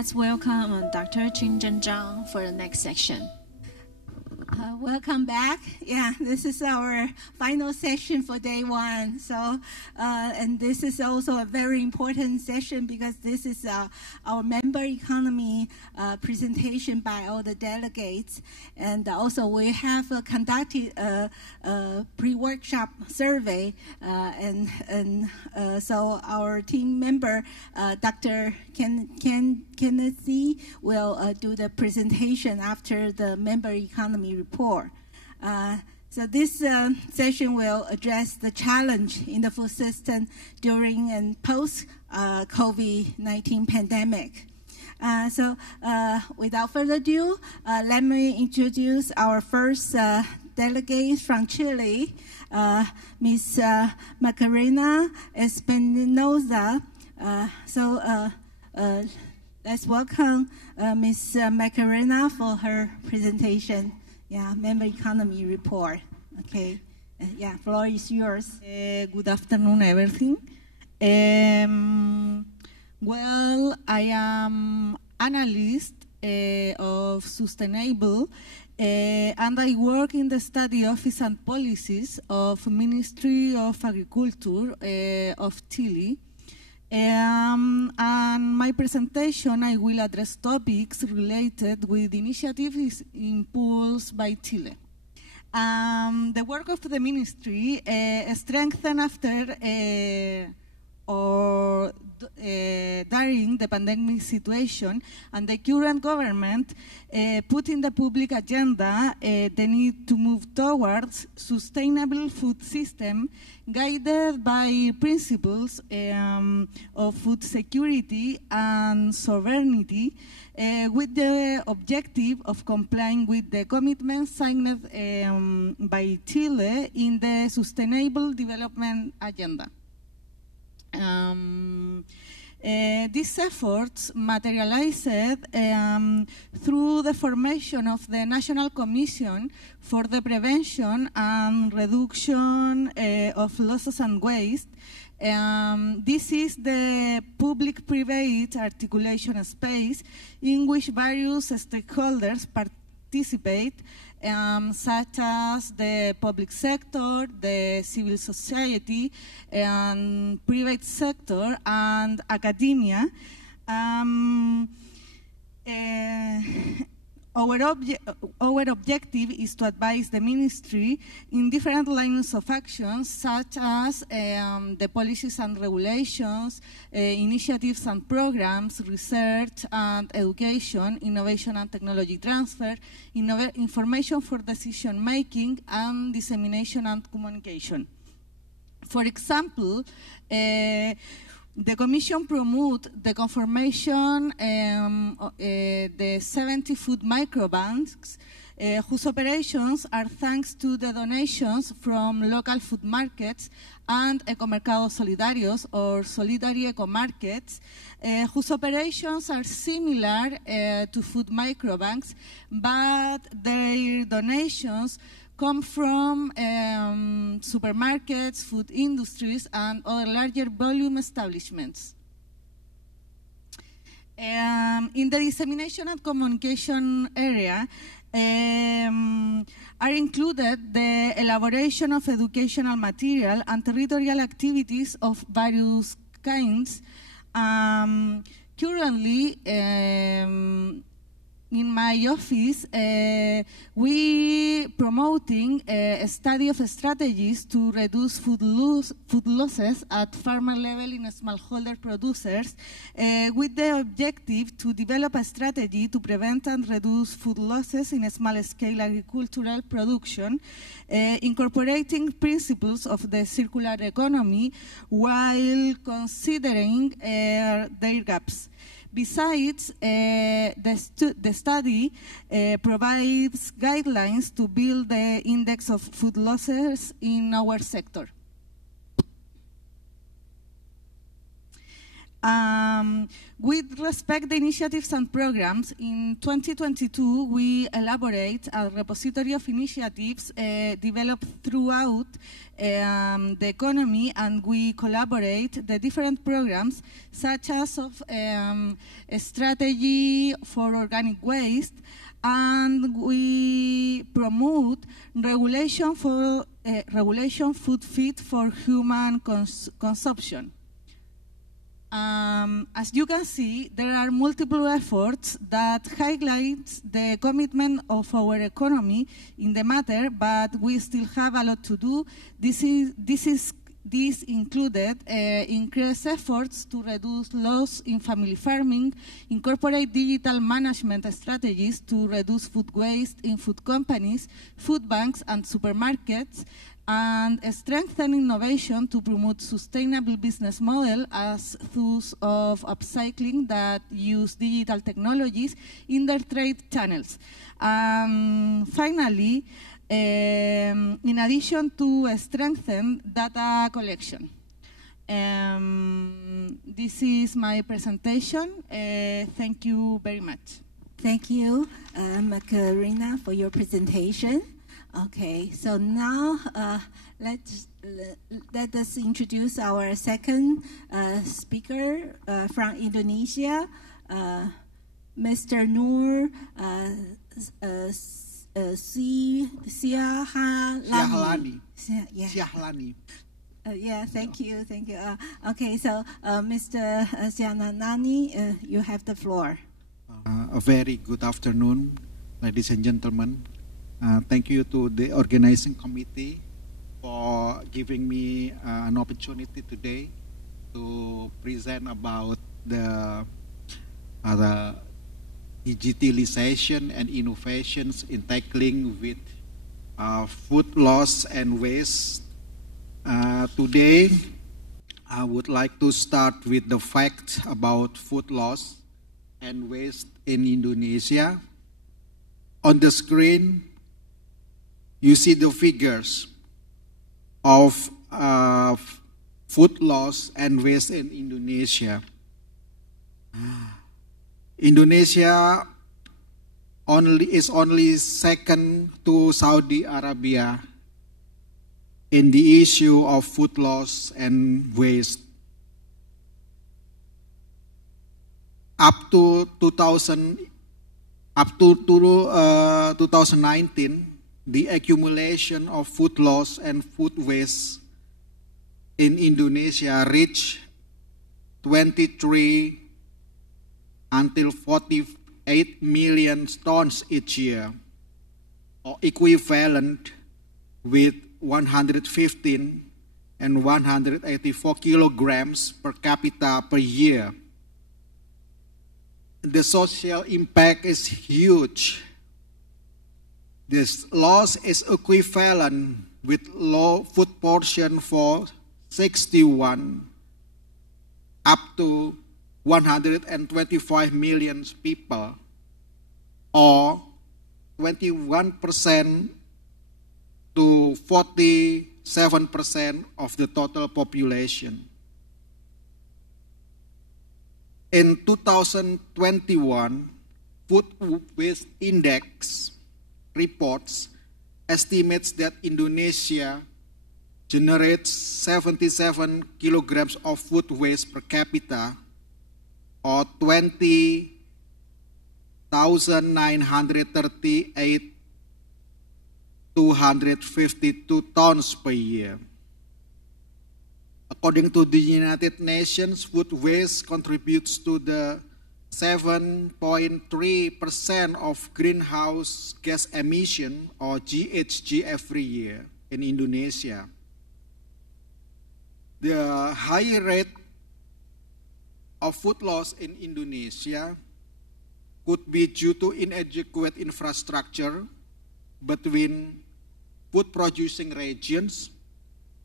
Let's welcome Dr. Junzhen Zhang for the next section. Welcome back. Yeah, this is our final session for day one. So, and this is also a very important session because this is our member economy presentation by all the delegates. And also we have conducted a pre-workshop survey. So our team member, Dr. Kennedy, will do the presentation after the member economy report. So this session will address the challenge in the food system during and post COVID-19 pandemic. So without further ado, let me introduce our first delegate from Chile, Ms. Macarena Espinoza. Let's welcome Ms. Macarena for her presentation. Yeah, member economy report. Okay, yeah, floor is yours. Good afternoon, everything. Well, I am analyst of sustainable, and I work in the study office and policies of Ministry of Agriculture of Chile. And my presentation, I will address topics related with initiatives impulsed by Chile. The work of the ministry strengthened after or during the pandemic situation, and the current government put in the public agenda the need to move towards sustainable food system guided by principles of food security and sovereignty, with the objective of complying with the commitments signed by Chile in the Sustainable Development Agenda. These efforts materialized through the formation of the National Commission for the Prevention and Reduction of Losses and Waste. This is the public-private articulation space in which various stakeholders participate, such as the public sector, the civil society, and private sector, and academia. Our objective is to advise the ministry in different lines of action, such as the policies and regulations, initiatives and programs, research and education, innovation and technology transfer, information for decision making, and dissemination and communication. For example, the Commission promotes the conformation the 70 food microbanks, whose operations are thanks to the donations from local food markets and Ecomercados Solidarios, or Solidary Eco Markets, whose operations are similar to food microbanks, but their donations come from supermarkets, food industries, and other larger volume establishments. In the dissemination and communication area are included the elaboration of educational material and territorial activities of various kinds. Currently, in my office, we promoting a study of strategies to reduce food losses at farmer level in smallholder producers, with the objective to develop a strategy to prevent and reduce food losses in small-scale agricultural production, incorporating principles of the circular economy while considering their gaps. Besides, the study provides guidelines to build the index of food losses in our sector. With respect to initiatives and programs, in 2022, we elaborate a repository of initiatives developed throughout the economy, and we collaborate the different programs, such as of a strategy for organic waste, and we promote regulation food fit for human consumption. As you can see, there are multiple efforts that highlight the commitment of our economy in the matter, but we still have a lot to do. This included increased efforts to reduce loss in family farming, incorporate digital management strategies to reduce food waste in food companies, food banks, and supermarkets, and strengthen innovation to promote sustainable business model as those of upcycling that use digital technologies in their trade channels. Finally, in addition to strengthen data collection. This is my presentation. Thank you very much. Thank you, Macarena, for your presentation. Okay, so now let us introduce our second speaker from Indonesia, Mr. Nur Siahlani. Yeah, thank you. Okay, so Mr. Siahlani, you have the floor. A very good afternoon, ladies and gentlemen. Thank you to the organizing committee for giving me an opportunity today to present about the digitalization and innovations in tackling with food loss and waste. Today, I would like to start with the fact about food loss and waste in Indonesia. On the screen, you see the figures of food loss and waste in Indonesia. Indonesia is only second to Saudi Arabia in the issue of food loss and waste. Up to 2019, the accumulation of food loss and food waste in Indonesia reached 23 until 48 million tons each year, or equivalent with 115 and 184 kilograms per capita per year. The social impact is huge. This loss is equivalent with low food portion for 61 up to 125 million people, or 21% to 47% of the total population. In 2021, Food Waste Index reports estimates that Indonesia generates 77 kilograms of food waste per capita, or 20,938,252 tons per year. According to the United Nations, food waste contributes to the 7.3% of greenhouse gas emission, or GHG, every year in Indonesia. The high rate of food loss in Indonesia could be due to inadequate infrastructure between food producing regions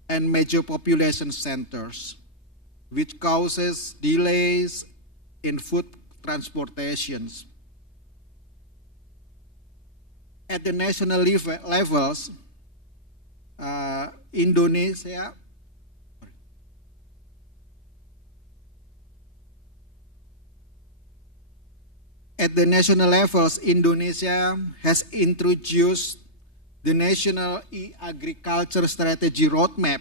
and major population centers, which causes delays in food transportations. At the national levels, at the national levels, Indonesia has introduced the National E-Agriculture Strategy Roadmap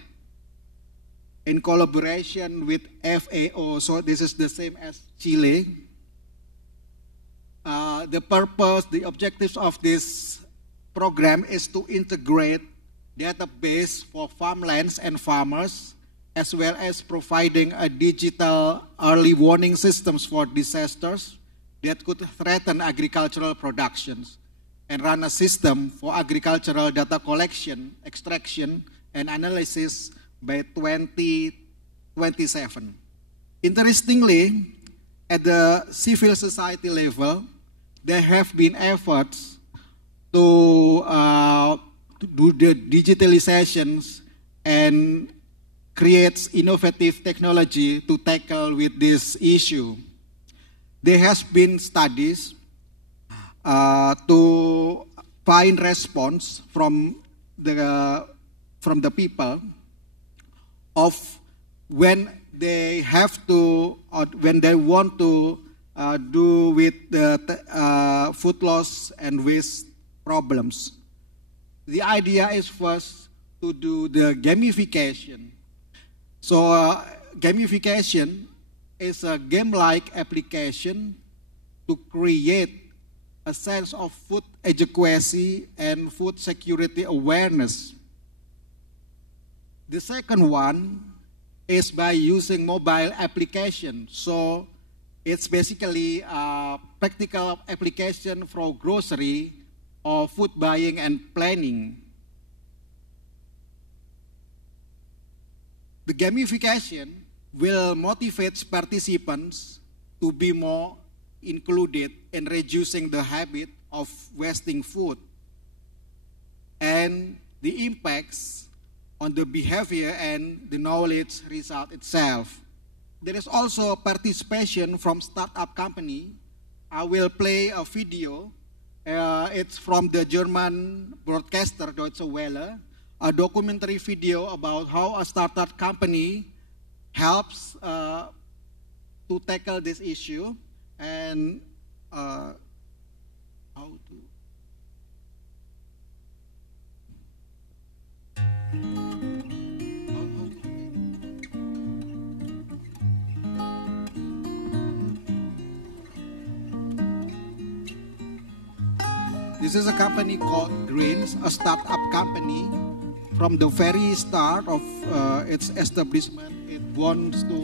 in collaboration with FAO. So this is the same as Chile. The purpose, the objectives of this program is to integrate database for farmlands and farmers, as well as providing a digital early warning systems for disasters that could threaten agricultural productions, and run a system for agricultural data collection, extraction, and analysis by 2027. Interestingly, at the civil society level, there have been efforts to do the digitalizations and create innovative technology to tackle with this issue. There has been studies to find response from the people of when they have to, or when they want to do with the food loss and waste problems. The idea is first to do the gamification. So gamification is a game-like application to create a sense of food adequacy and food security awareness. The second one is by using mobile application. So it's basically a practical application for grocery or food buying and planning. The gamification will motivate participants to be more included in reducing the habit of wasting food and the impacts on the behavior and the knowledge result itself. There is also participation from startup company. I will play a video. It's from the German broadcaster Deutsche Welle, a documentary video about how a startup company helps to tackle this issue and how to. This is a company called Greens, a startup company. From the very start of its establishment, it wants to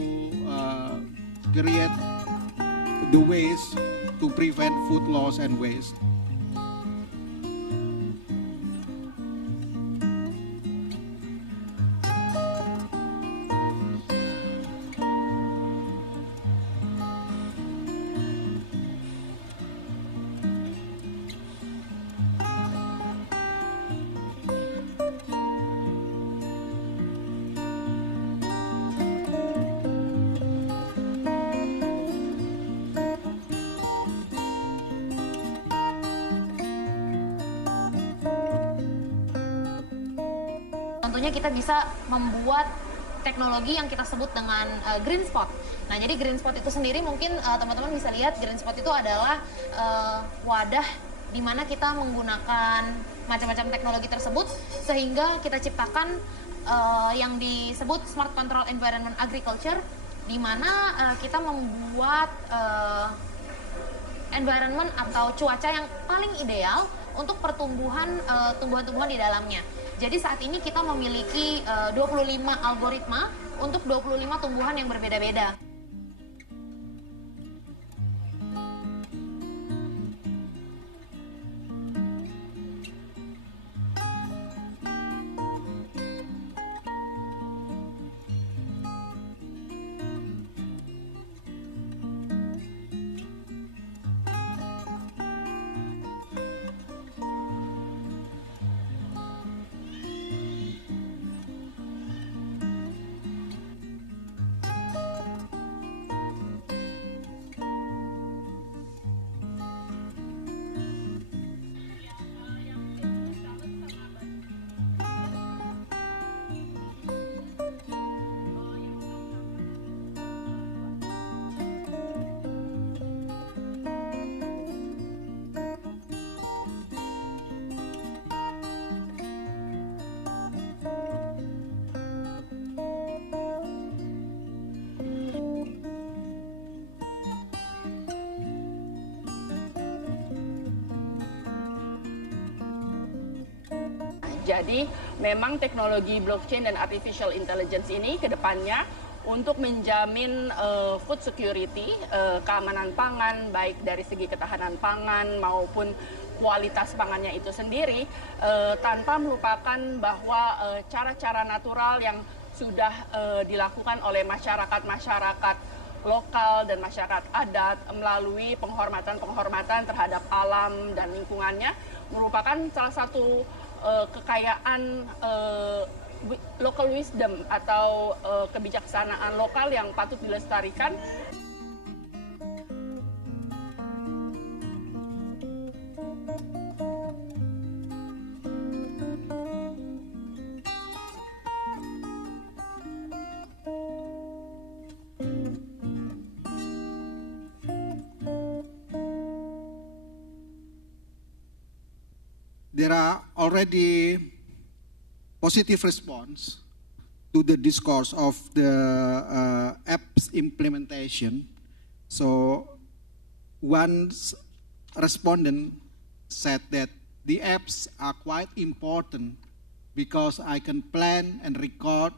create the ways to prevent food loss and waste. Tentunya kita bisa membuat teknologi yang kita sebut dengan green spot. Nah, jadi green spot itu sendiri mungkin teman-teman bisa lihat green spot itu adalah wadah di mana kita menggunakan macam-macam teknologi tersebut sehingga kita ciptakan yang disebut smart control environment agriculture, di mana kita membuat environment atau cuaca yang paling ideal untuk pertumbuhan tumbuhan-tumbuhan di dalamnya. Jadi saat ini kita memiliki 25 algoritma untuk 25 tumbuhan yang berbeda-beda. Jadi memang teknologi blockchain dan artificial intelligence ini ke depannya untuk menjamin food security, keamanan pangan, baik dari segi ketahanan pangan maupun kualitas pangannya itu sendiri, tanpa melupakan bahwa cara-cara natural yang sudah dilakukan oleh masyarakat lokal dan masyarakat adat melalui penghormatan terhadap alam dan lingkungannya merupakan salah satu kekayaan local wisdom atau kebijaksanaan lokal yang patut dilestarikan. There are already positive response to the discourse of the app's implementation. So one respondent said that the apps are quite important because I can plan and record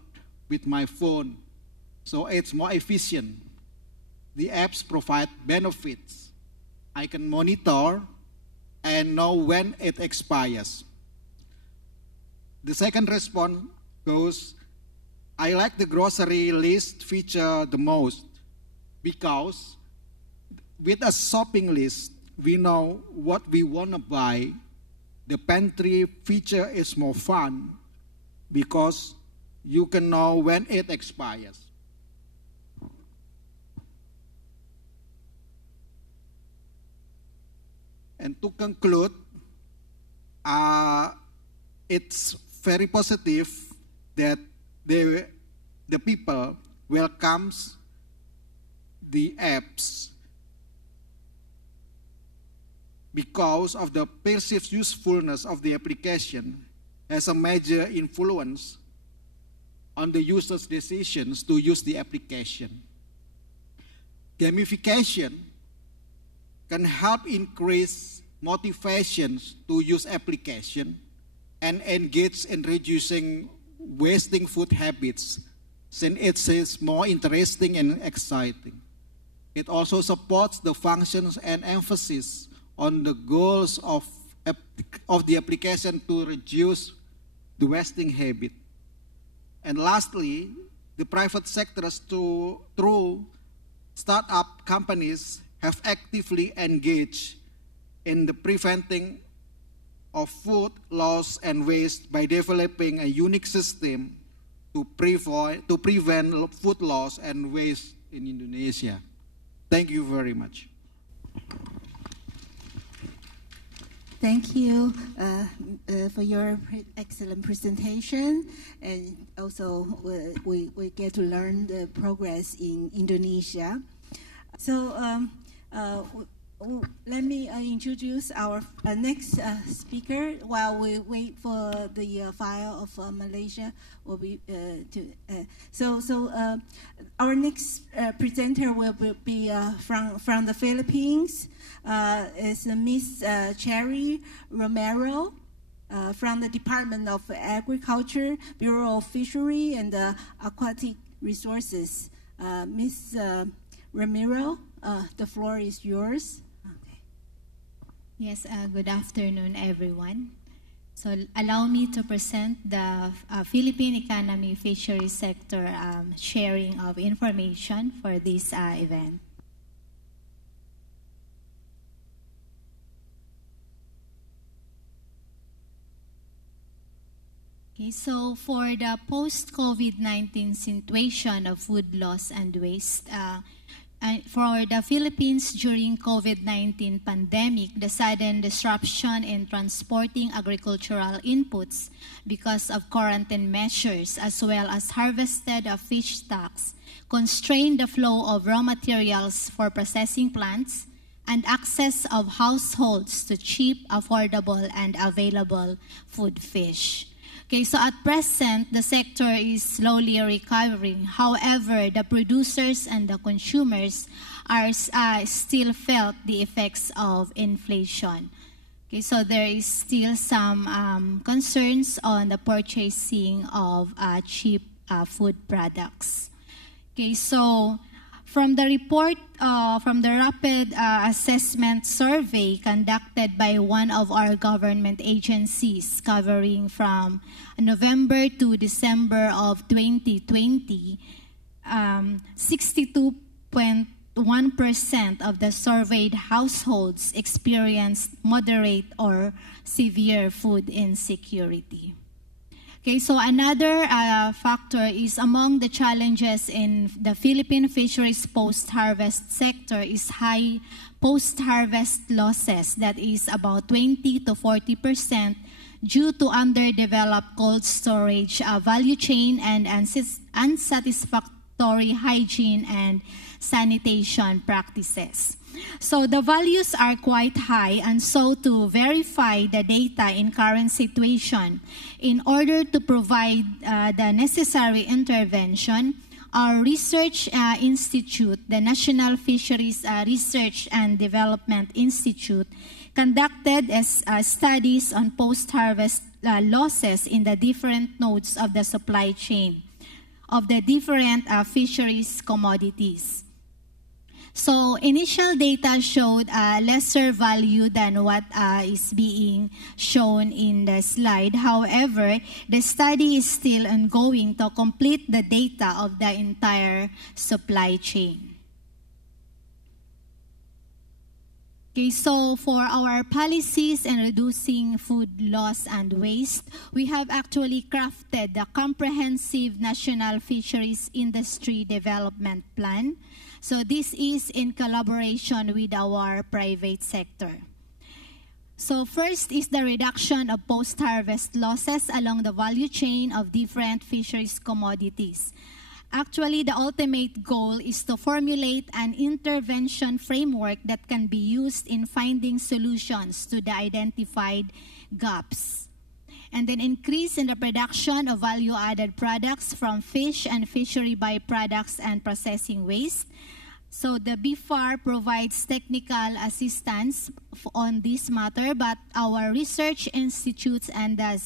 with my phone, so it's more efficient. The apps provide benefits. I can monitor and know when it expires. The second response goes, I like the grocery list feature the most because with a shopping list, we know what we want to buy. The pantry feature is more fun because you can know when it expires. And to conclude, it's very positive that the people welcomes the apps because of the perceived usefulness of the application has a major influence on the user's decisions to use the application. Gamification can help increase motivations to use application and engage in reducing wasting food habits, since it is more interesting and exciting. It also supports the functions and emphasis on the goals of the application to reduce the wasting habit. And lastly, the private sectors through startup companies have actively engaged in the preventing of food loss and waste by developing a unique system to prevent food loss and waste in Indonesia. Thank you very much. Thank you for your excellent presentation, and also we get to learn the progress in Indonesia. So let me introduce our next speaker while we wait for the file of Malaysia. Will be our next presenter will be from the Philippines. Is Miss Cherry Romero from the Department of Agriculture, Bureau of Fishery and Aquatic Resources. Miss Ramiro, the floor is yours. Okay. Yes, good afternoon, everyone. So allow me to present the Philippine economy fishery sector sharing of information for this event. Okay, so for the post-COVID-19 situation of food loss and waste, for the Philippines during COVID-19 pandemic, the sudden disruption in transporting agricultural inputs because of quarantine measures, as well as harvested fish stocks, constrained the flow of raw materials for processing plants and access of households to cheap, affordable, and available food fish. Okay, so at present, the sector is slowly recovering. However, the producers and the consumers are still felt the effects of inflation. Okay, so there is still some concerns on the purchasing of cheap food products. Okay, so from the report, from the rapid assessment survey conducted by one of our government agencies covering from November to December of 2020, 62.1% of the surveyed households experienced moderate or severe food insecurity. Okay, so another factor is among the challenges in the Philippine fisheries post-harvest sector is high post-harvest losses, that is about 20 to 40% due to underdeveloped cold storage value chain and unsatisfactory hygiene and sanitation practices. So the values are quite high, and so to verify the data in current situation, in order to provide the necessary intervention, our research institute, the National Fisheries Research and Development Institute, conducted studies on post-harvest losses in the different nodes of the supply chain of the different fisheries commodities. So initial data showed lesser value than what is being shown in the slide. However, the study is still ongoing to complete the data of the entire supply chain. Okay, so for our policies in reducing food loss and waste, we have actually crafted the comprehensive National Fisheries Industry Development Plan. So this is in collaboration with our private sector. So first is the reduction of post-harvest losses along the value chain of different fisheries commodities. Actually, the ultimate goal is to formulate an intervention framework that can be used in finding solutions to the identified gaps. And then increase in the production of value-added products from fish and fishery byproducts and processing waste. So the BFAR provides technical assistance on this matter, but our research institutes and the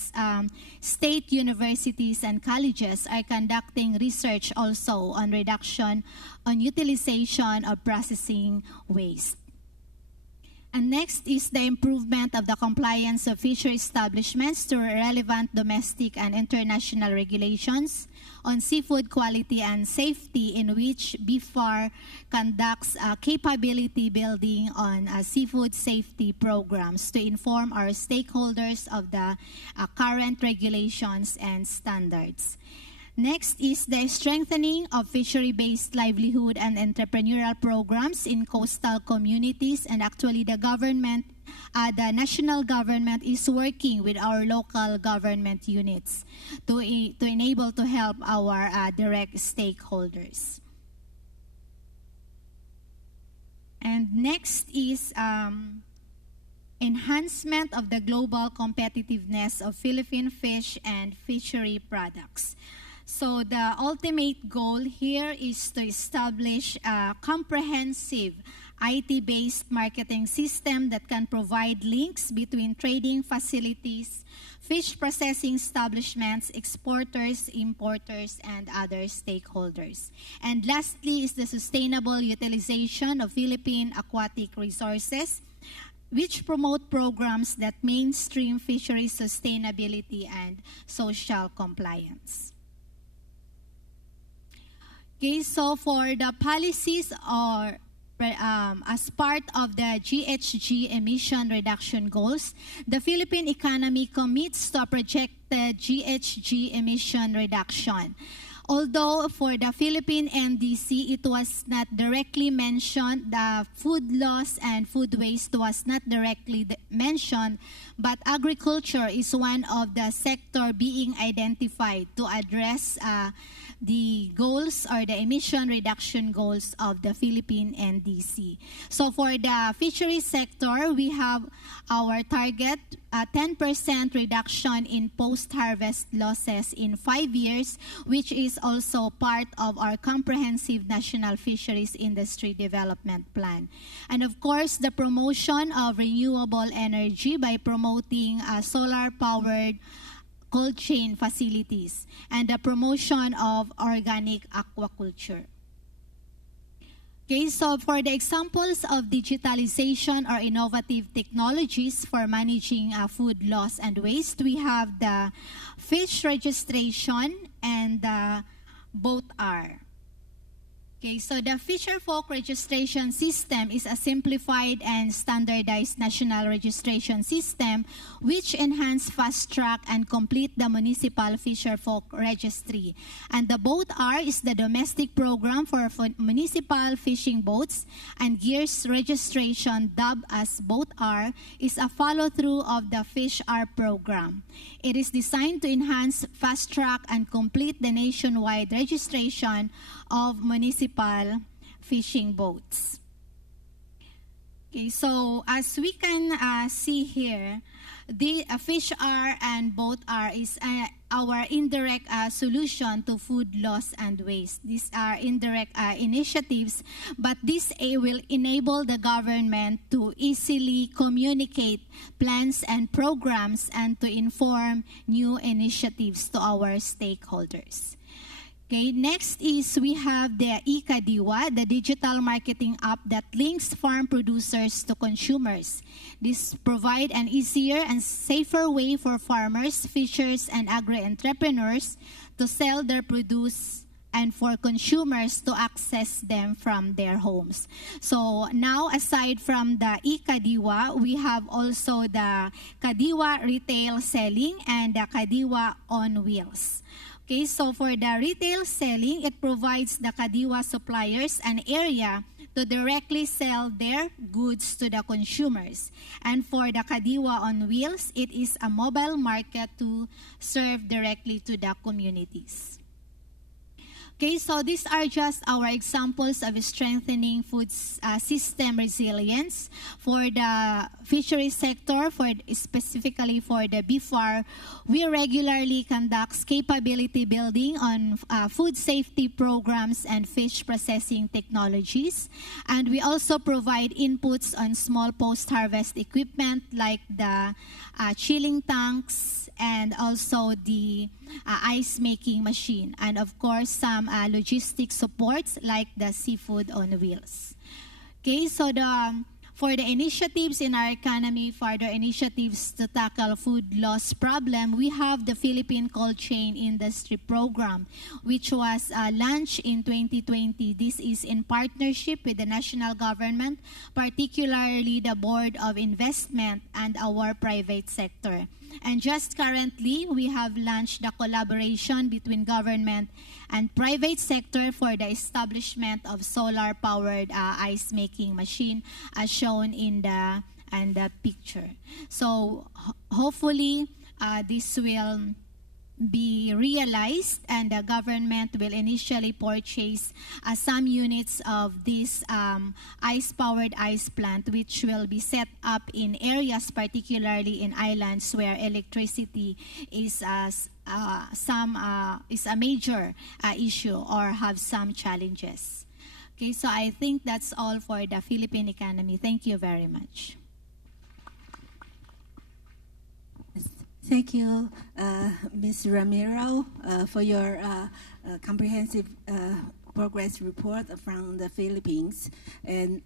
state universities and colleges are conducting research also on reduction on utilization of processing waste. And next is the improvement of the compliance of fishery establishments to relevant domestic and international regulations on seafood quality and safety, in which BFAR conducts capability building on seafood safety programs to inform our stakeholders of the current regulations and standards. Next is the strengthening of fishery-based livelihood and entrepreneurial programs in coastal communities, and actually the government, the national government is working with our local government units to enable to help our direct stakeholders. And next is enhancement of the global competitiveness of Philippine fish and fishery products. So the ultimate goal here is to establish a comprehensive IT-based marketing system that can provide links between trading facilities, fish processing establishments, exporters, importers, and other stakeholders. And lastly is the sustainable utilization of Philippine aquatic resources, which promote programs that mainstream fisheries sustainability and social compliance. Okay, so for the policies or as part of the GHG emission reduction goals, the Philippine economy commits to a projected GHG emission reduction. Although for the Philippine NDC, it was not directly mentioned, the food loss and food waste was not directly mentioned, but agriculture is one of the sector being identified to address the goals or the emission reduction goals of the Philippine NDC. So for the fisheries sector, we have our target a 10% reduction in post-harvest losses in 5 years, which is also part of our comprehensive National Fisheries Industry Development Plan. And of course, the promotion of renewable energy by promoting solar-powered cold chain facilities and the promotion of organic aquaculture. Okay, so for the examples of digitalization or innovative technologies for managing food loss and waste, we have the fish registration and the BOAT-R. Okay, so the Fisherfolk Registration System is a simplified and standardized national registration system which enhance, fast-track, and complete the municipal Fisherfolk Registry. And the BOAT-R is the domestic program for municipal fishing boats, and GEAR's registration, dubbed as BOAT-R, is a follow-through of the Fish-R program. It is designed to enhance, fast-track, and complete the nationwide registration of municipal fishing boats. Okay, so as we can see here, the Fish-R and BOAT-R is our indirect solution to food loss and waste. These are indirect initiatives, but this will enable the government to easily communicate plans and programs and to inform new initiatives to our stakeholders. Okay, next is we have the eKadiwa, the digital marketing app that links farm producers to consumers. This provides an easier and safer way for farmers, fishers, and agri-entrepreneurs to sell their produce and for consumers to access them from their homes. So now, aside from the eKadiwa, we have also the Kadiwa retail selling and the Kadiwa on wheels. Okay, so for the retail selling, it provides the Kadiwa suppliers an area to directly sell their goods to the consumers. And for the Kadiwa on wheels, it is a mobile market to serve directly to the communities. Okay, so these are just our examples of strengthening food system resilience. For the fisheries sector, specifically for the BFAR, we regularly conduct capability building on food safety programs and fish processing technologies. And we also provide inputs on small post-harvest equipment like the chilling tanks and also the ice-making machine. And of course, some logistic supports like the seafood on wheels. Okay, so for the initiatives in our economy, further initiatives to tackle food loss problem, we have the Philippine Cold Chain Industry Program, which was launched in 2020. This is in partnership with the national government, particularly the Board of Investment and our private sector. And just currently, we have launched the collaboration between government and private sector for the establishment of solar-powered ice-making machine, as shown in the picture. So hopefully, this will be realized, and the government will initially purchase some units of this ice-powered ice plant, which will be set up in areas, particularly in islands where electricity is a major issue or have some challenges. Okay, so I think that's all for the Philippine economy. Thank you very much. Thank you, Ms. Ramiro, for your comprehensive progress report from the Philippines. And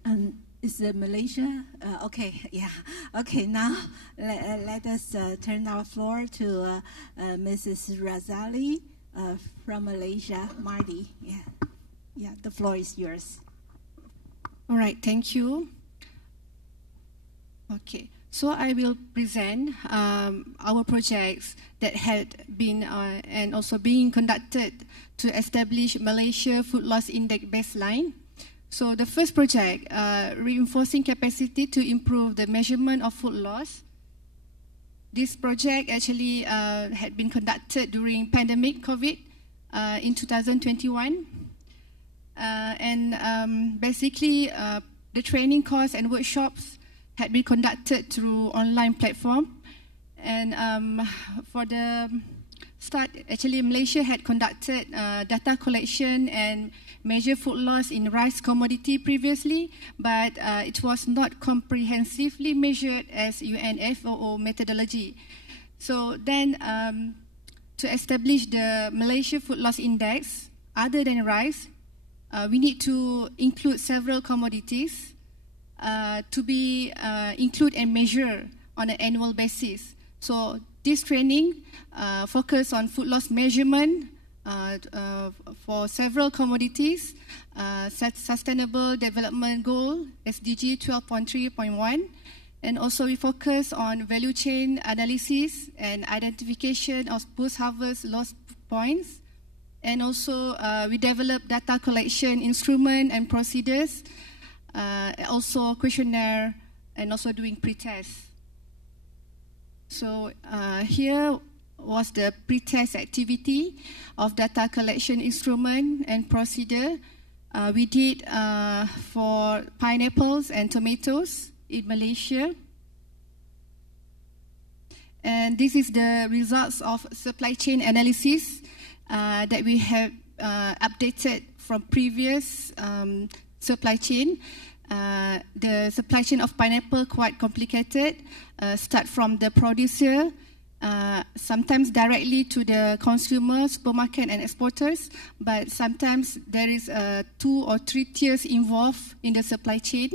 is it Malaysia? Okay, yeah. Okay, now let us turn our floor to Mrs. Razali from Malaysia. Marty, yeah, the floor is yours. All right, thank you. Okay. So I will present our projects that had been and also being conducted to establish Malaysia Food Loss Index baseline. So the first project, reinforcing capacity to improve the measurement of food loss. This project actually had been conducted during pandemic COVID in 2021. Basically, the training course and workshops had been conducted through online platform, And for the start, actually Malaysia had conducted data collection and measure food loss in rice commodity previously, but it was not comprehensively measured as UNFOO methodology. So then to establish the Malaysia Food Loss Index, other than rice, we need to include several commodities to be include and measure on an annual basis. So this training focus on food loss measurement for several commodities, Sustainable Development Goal, SDG 12.3.1, and also we focus on value chain analysis and identification of post-harvest loss points. And also we develop data collection instrument and procedures, also questionnaire, and also doing pre-test. So here was the pre-test activity of data collection instrument and procedure. We did for pineapples and tomatoes in Malaysia. And this is the results of supply chain analysis that we have updated from previous supply chain. The supply chain of pineapple quite complicated. Start from the producer, sometimes directly to the consumer, supermarket and exporters, but sometimes there is 2 or 3 tiers involved in the supply chain.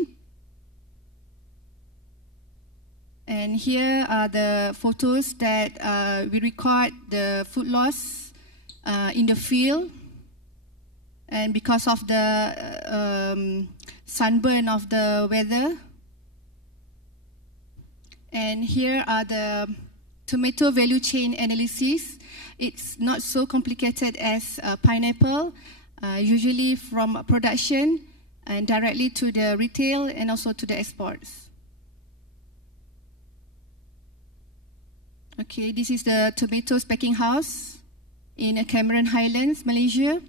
And here are the photos that we record the food loss in the field. And because of the sunburn of the weather. And here are the tomato value chain analysis. It's not so complicated as pineapple, usually from production and directly to the retail and also to the exports. Okay, this is the tomatoes packing house in Cameron Highlands, Malaysia.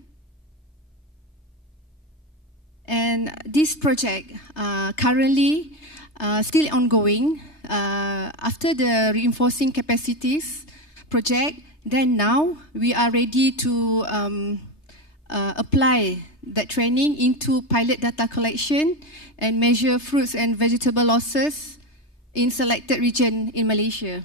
And this project currently still ongoing. After the reinforcing capacities project, then now we are ready to apply that training into pilot data collection and measure fruits and vegetable losses in selected region in Malaysia.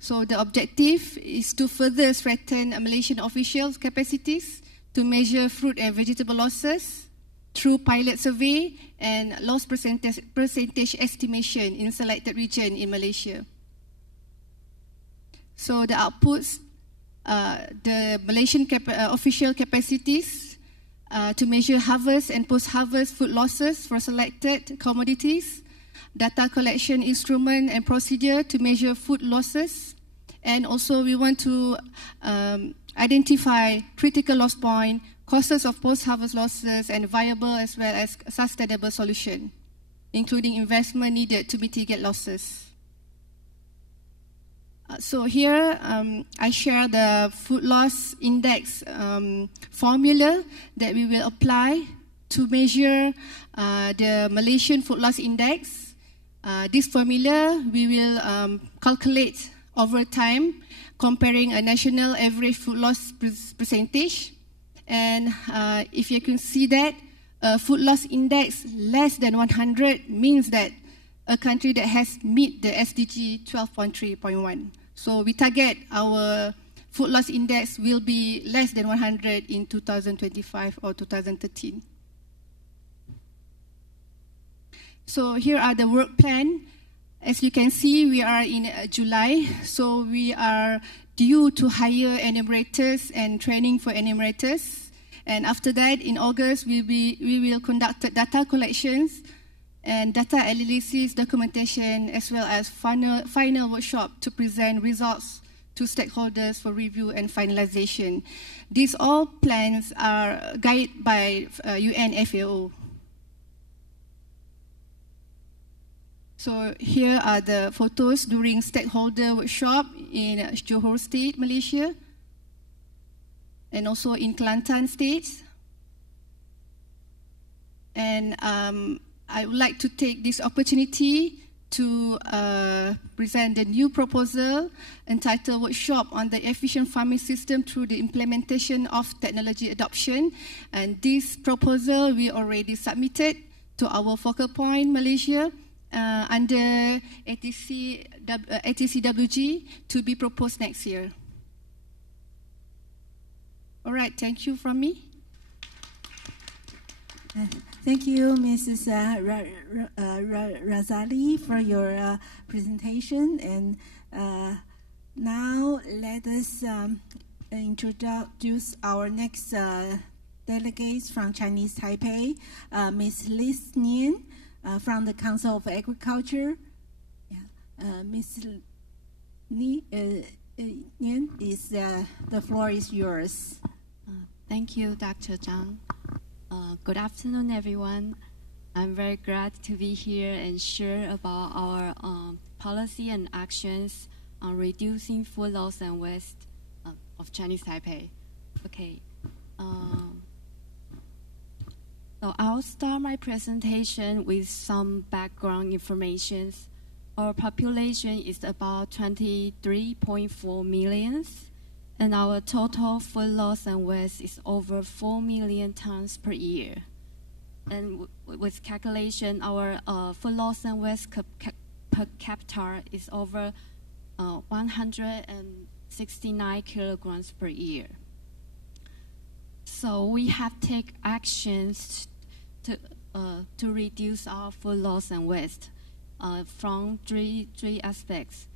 So the objective is to further strengthen Malaysian officials' capacities to measure fruit and vegetable losses through pilot survey and loss percentage estimation in selected region in Malaysia. So the outputs, the Malaysian official capacities to measure harvest and post-harvest food losses for selected commodities, data collection instrument and procedure to measure food losses, and also we want to identify critical loss point, causes of post-harvest losses, and viable as well as sustainable solution, including investment needed to mitigate losses. So here I share the food loss index formula that we will apply to measure the Malaysian food loss index. This formula we will calculate over time, comparing a national average food loss percentage. And if you can see that food loss index less than 100 means that a country that has meet the SDG 12.3.1. So we target our food loss index will be less than 100 in 2025 or 2013. So here are the work plan. As you can see, we are in July, so we are due to hire enumerators and training for enumerators. And after that, in August, we will conduct data collections and data analysis, documentation, as well as final workshop to present results to stakeholders for review and finalization. These all plans are guided by UNFAO. So here are the photos during stakeholder workshop in Johor State, Malaysia, and also in Kelantan State. And I would like to take this opportunity to present the new proposal entitled Workshop on the Efficient Farming System through the Implementation of Technology Adoption. And this proposal we already submitted to our focal point, Malaysia, under ATCWG to be proposed next year. All right, thank you from me. Thank you, Mrs. Razali, for your presentation. And now let us introduce our next delegates from Chinese Taipei, Ms. Liz Nian from the Council of Agriculture. Ms. Nian, the floor is yours. Thank you, Dr. Zhang. Good afternoon, everyone. I'm very glad to be here and share about our policy and actions on reducing food loss and waste of Chinese Taipei. Okay. So I'll start my presentation with some background information. Our population is about 23.4 million. And our total food loss and waste is over 4 million tons per year. And with calculation, our food loss and waste per capita is over 169 kilograms per year. So we have taken actions to reduce our food loss and waste from three aspects,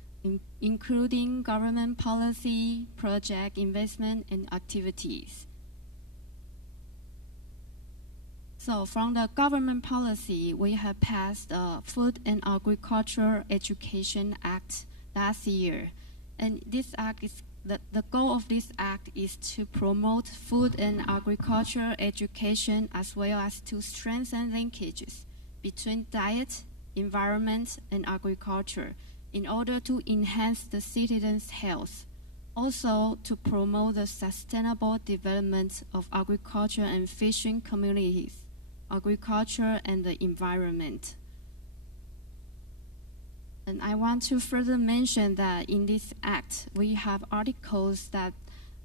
including government policy, project investment, and activities. So from the government policy, we have passed the Food and Agriculture Education Act last year. And this act is, the goal of this act is to promote food and agriculture education as well as to strengthen linkages between diet, environment, and agriculture in order to enhance the citizens' health, also to promote the sustainable development of agriculture and fishing communities, agriculture and the environment. And I want to further mention that in this act, we have articles that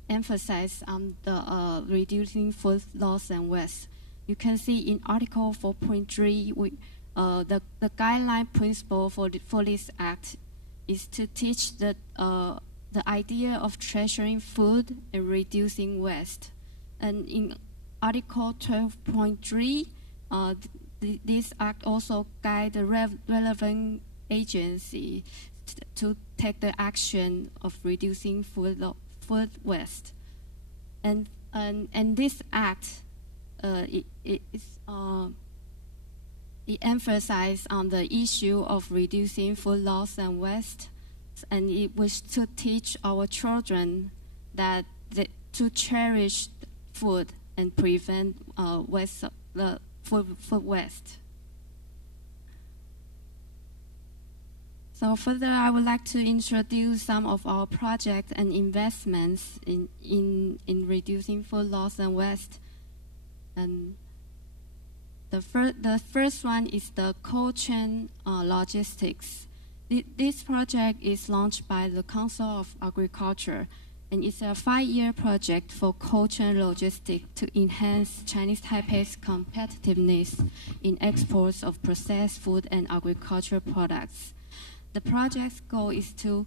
emphasize on the reducing food loss and waste. You can see in Article 4.3, the guideline principle for this act is to teach the idea of treasuring food and reducing waste. And in Article 12.3, this act also guides the relevant agency to take the action of reducing food waste. And this act it emphasizes on the issue of reducing food loss and waste, and it was to teach our children that to cherish food and prevent food waste. So further, I would like to introduce some of our projects and investments in reducing food loss and waste. And the first one is the cold chain logistics. This project is launched by the Council of Agriculture, and it's a 5-year project for cold chain logistics to enhance Chinese Taipei's competitiveness in exports of processed food and agricultural products. The project's goal is to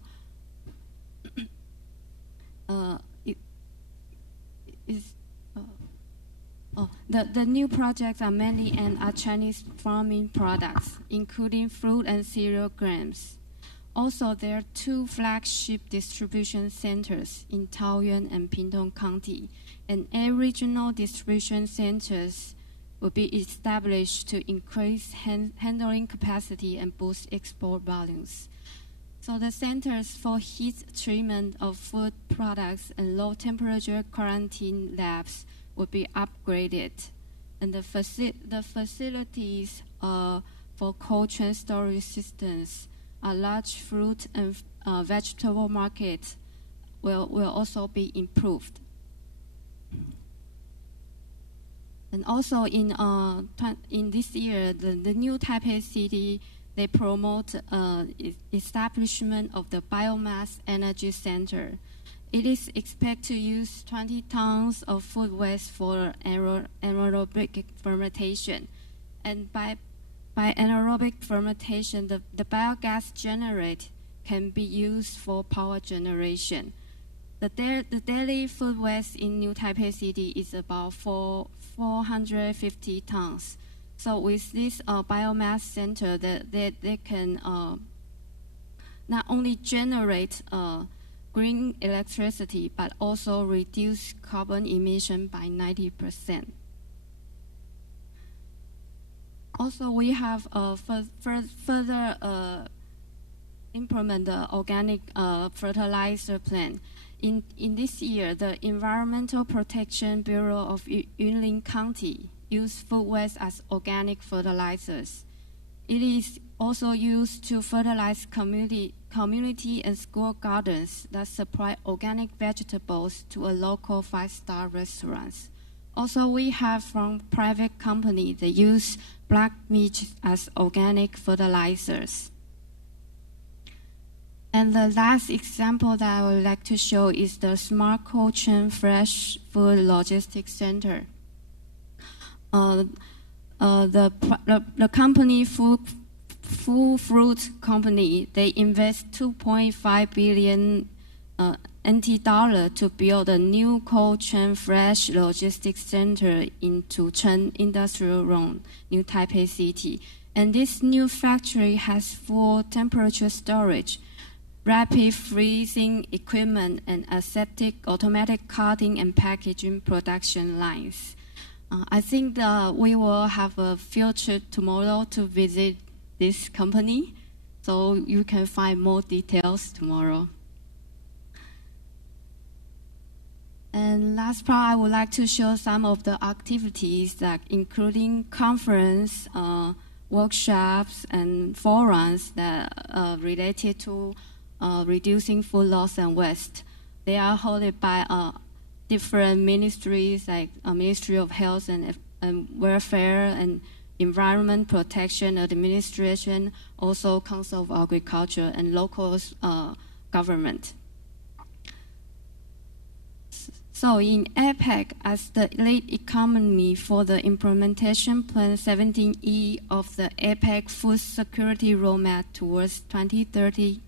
the new projects are mainly aimed at Chinese farming products, including fruit and cereal grains. Also, there are 2 flagship distribution centers in Taoyuan and Pingtung County, and 8 regional distribution centers will be established to increase handling capacity and boost export volumes. So the centers for heat treatment of food products and low temperature quarantine labs will be upgraded. And the facilities for cold chain storage systems, a large fruit and vegetable market will also be improved. And also in this year, the new Taipei City they promote establishment of the biomass energy center. It is expected to use 20 tons of food waste for anaerobic fermentation. And by anaerobic fermentation, the biogas generated can be used for power generation. The daily food waste in New Taipei City is about 450 tons. So with this biomass center, they can not only generate green electricity, but also reduce carbon emission by 90%. Also, we have further implement the organic fertilizer plan. In this year, the Environmental Protection Bureau of Yunlin County used food waste as organic fertilizers. It is also used to fertilize community and school gardens that supply organic vegetables to a local 5-star restaurants. Also, we have from private company that use black meat as organic fertilizers. And the last example that I would like to show is the Smart Cold Chain Fresh Food Logistics Center. The company Full Fruit Company, they invest 2.5 billion NT dollar to build a new cold chain fresh logistics center in Tucheng Industrial Zone, New Taipei City. And this new factory has full temperature storage, rapid freezing equipment, and aseptic automatic cutting and packaging production lines. I think we will have a field trip tomorrow to visit this company, so you can find more details tomorrow. And last part, I would like to show some of the activities that including conference, workshops, and forums that are related to reducing food loss and waste. They are held by different ministries like Ministry of Health and Welfare and Environment Protection Administration, also Council of Agriculture and local government. So in APEC, as the lead economy for the implementation plan 17E of the APEC Food Security Roadmap towards 2030,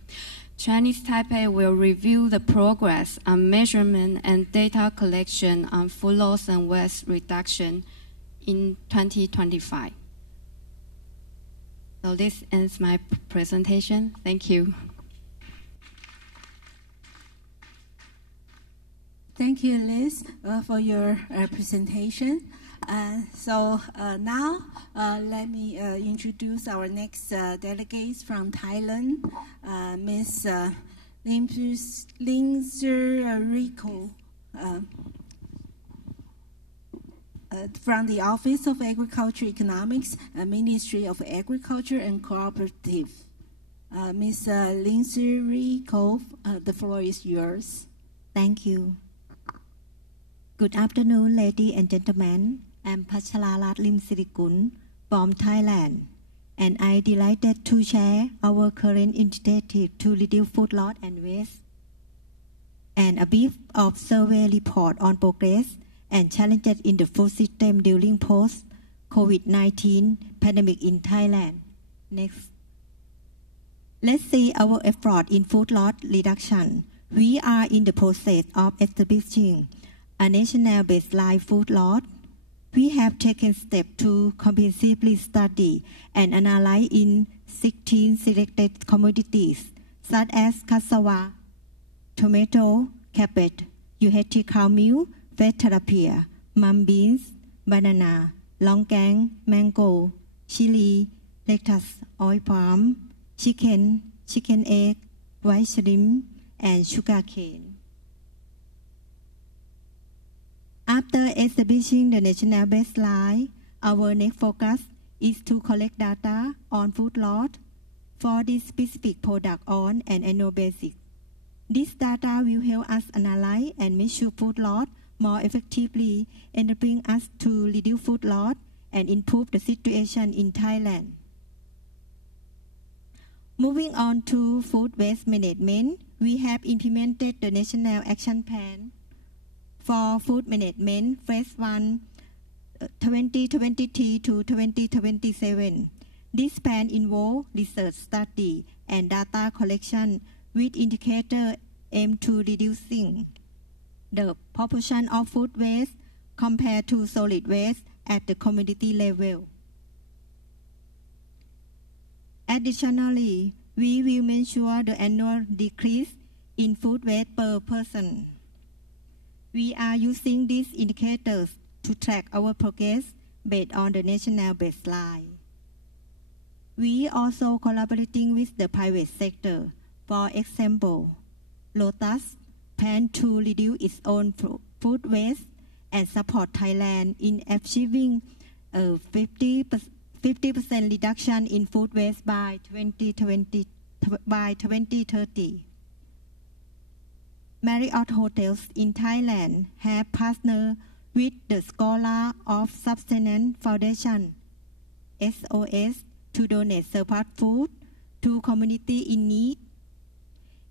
Chinese Taipei will review the progress on measurement and data collection on food loss and waste reduction in 2025. So this ends my presentation. Thank you. Thank you, Liz, for your presentation. Now, let me introduce our next delegates from Thailand, Ms. Linzer Rico from the Office of Agriculture Economics, Ministry of Agriculture and Cooperative. Ms. Linzer Rico, the floor is yours. Thank you. Good afternoon, ladies and gentlemen. I'm Pachalarat Limsirikun from Thailand, and I'm delighted to share our current initiative to reduce food loss and waste, and a brief of survey report on progress and challenges in the food system during post-COVID-19 pandemic in Thailand. Next. Let's see our effort in food loss reduction. We are in the process of establishing a national baseline food loss. We have taken steps to comprehensively study and analyze in 16 selected commodities, such as cassava, tomato, cabbage, UHT cornmeal, veg tilapia, mung beans, banana, longan, mango, chili, lettuce, oil palm, chicken egg, white shrimp, and sugar cane. After establishing the national baseline, our next focus is to collect data on food loss for this specific product on an annual basis. This data will help us analyze and measure food loss more effectively, enabling us to reduce food loss and improve the situation in Thailand. Moving on to food waste management, we have implemented the National Action Plan for Food Management Phase 1 2023 to 2027. This plan involves research study and data collection with indicators aimed to reducing the proportion of food waste compared to solid waste at the community level. Additionally, we will measure the annual decrease in food waste per person. We are using these indicators to track our progress based on the national baseline. We also collaborating with the private sector. For example, Lotus plans to reduce its own food waste and support Thailand in achieving a 50% reduction in food waste by 2030. Marriott Hotels in Thailand have partnered with the Scholar of Subsistence Foundation (SOS) to donate surplus food to communities in need.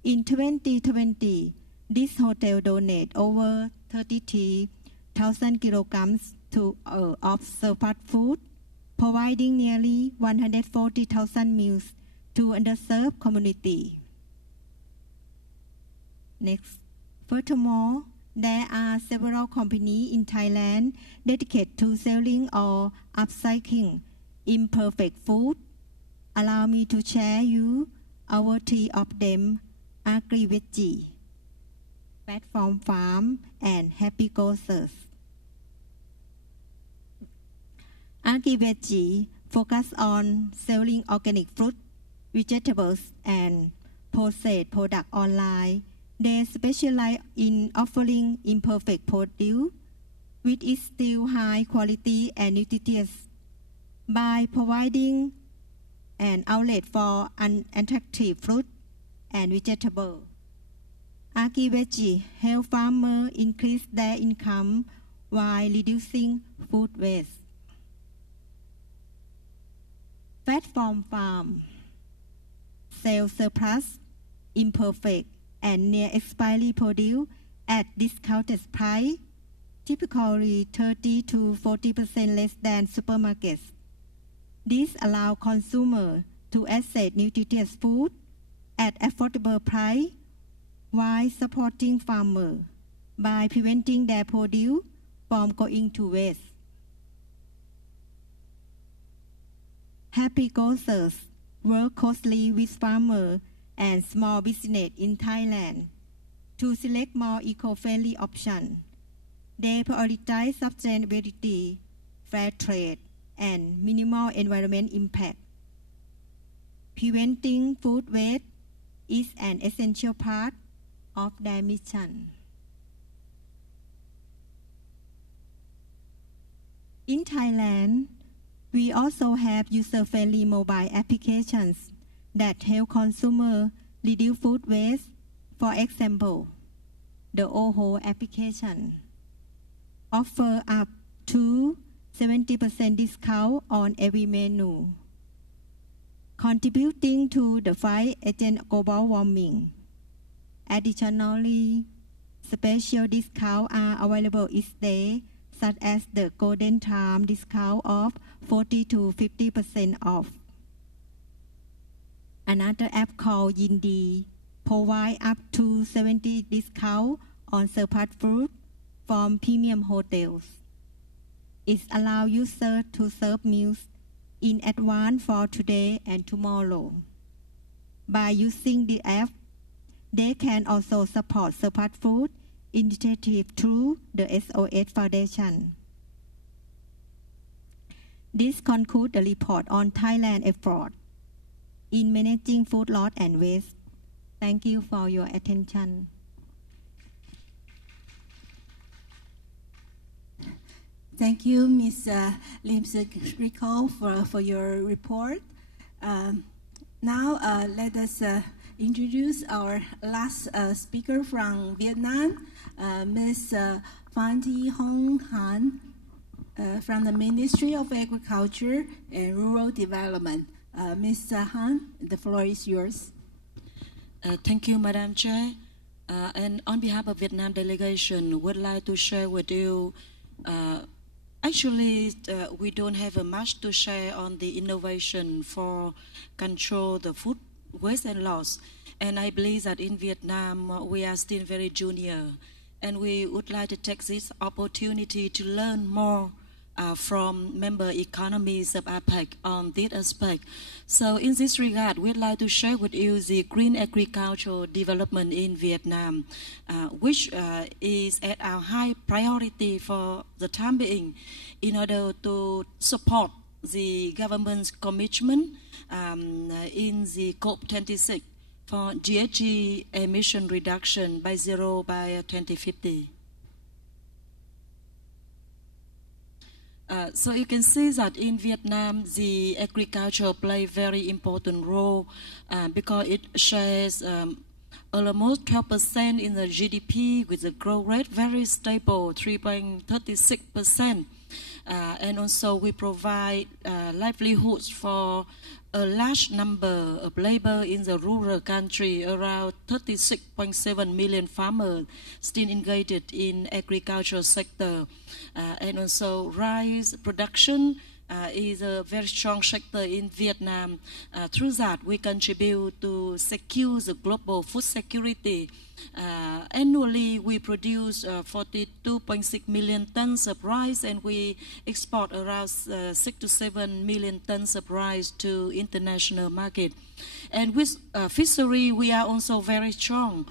In 2020, this hotel donated over 33,000 kilograms of surplus food, providing nearly 140,000 meals to underserved communities. Next. Furthermore, there are several companies in Thailand dedicated to selling or upcycling imperfect food. Allow me to share you our three of them: AgriVeggie, Platform Farm, and Happy Grocers. AgriVeggie focus on selling organic fruit, vegetables, and processed products online. They specialize in offering imperfect produce, which is still high quality and nutritious, by providing an outlet for unattractive fruit and vegetables. AgriVeggie help farmers increase their income while reducing food waste. Platform Farm sell surplus, imperfect, and near expiry produce at discounted price, typically 30 to 40% less than supermarkets. This allows consumers to access nutritious food at affordable price while supporting farmers by preventing their produce from going to waste. Happy Grocers work closely with farmers and small business in Thailand to select more eco-friendly options. They prioritize sustainability, fair trade, and minimal environmental impact. Preventing food waste is an essential part of their mission. In Thailand, we also have user-friendly mobile applications that help consumers reduce food waste. For example, the OHO application offers up to 70% discount on every menu, contributing to the fight against global warming. Additionally, special discounts are available each day, such as the Golden Time discount of 40 to 50% off. Another app called Yindi provides up to 70% discount on surplus food from premium hotels. It allows users to serve meals in advance for today and tomorrow. By using the app, they can also support surplus food initiative through the SOS Foundation. This concludes the report on Thailand effort in managing food loss and waste. Thank you for your attention. Thank you, Ms. Lim Rico, for your report. Now, let us introduce our last speaker from Vietnam, Ms. Phan Thi Hong Han from the Ministry of Agriculture and Rural Development. Ms. Han, the floor is yours. Thank you, Madam Chair. And on behalf of Vietnam delegation, would like to share with you. Actually, we don't have much to share on the innovation for control the food waste and loss. And I believe that in Vietnam, we are still very junior. And we would like to take this opportunity to learn more from member economies of APEC on this aspect. So in this regard, we'd like to share with you the green agricultural development in Vietnam, which is at our high priority for the time being in order to support the government's commitment in the COP26 for GHG emission reduction by zero by 2050. So you can see that in Vietnam, the agriculture plays a very important role because it shares almost 12% in the GDP with the growth rate very stable, 3.36%. And also we provide livelihoods for a large number of labor in the rural country, around 36.7 million farmers still engaged in agricultural sector. And also rice production is a very strong sector in Vietnam. Through that, we contribute to secure the global food security. Annually, we produce 42.6 million tons of rice, and we export around 6 to 7 million tons of rice to international market. And with fishery, we are also very strong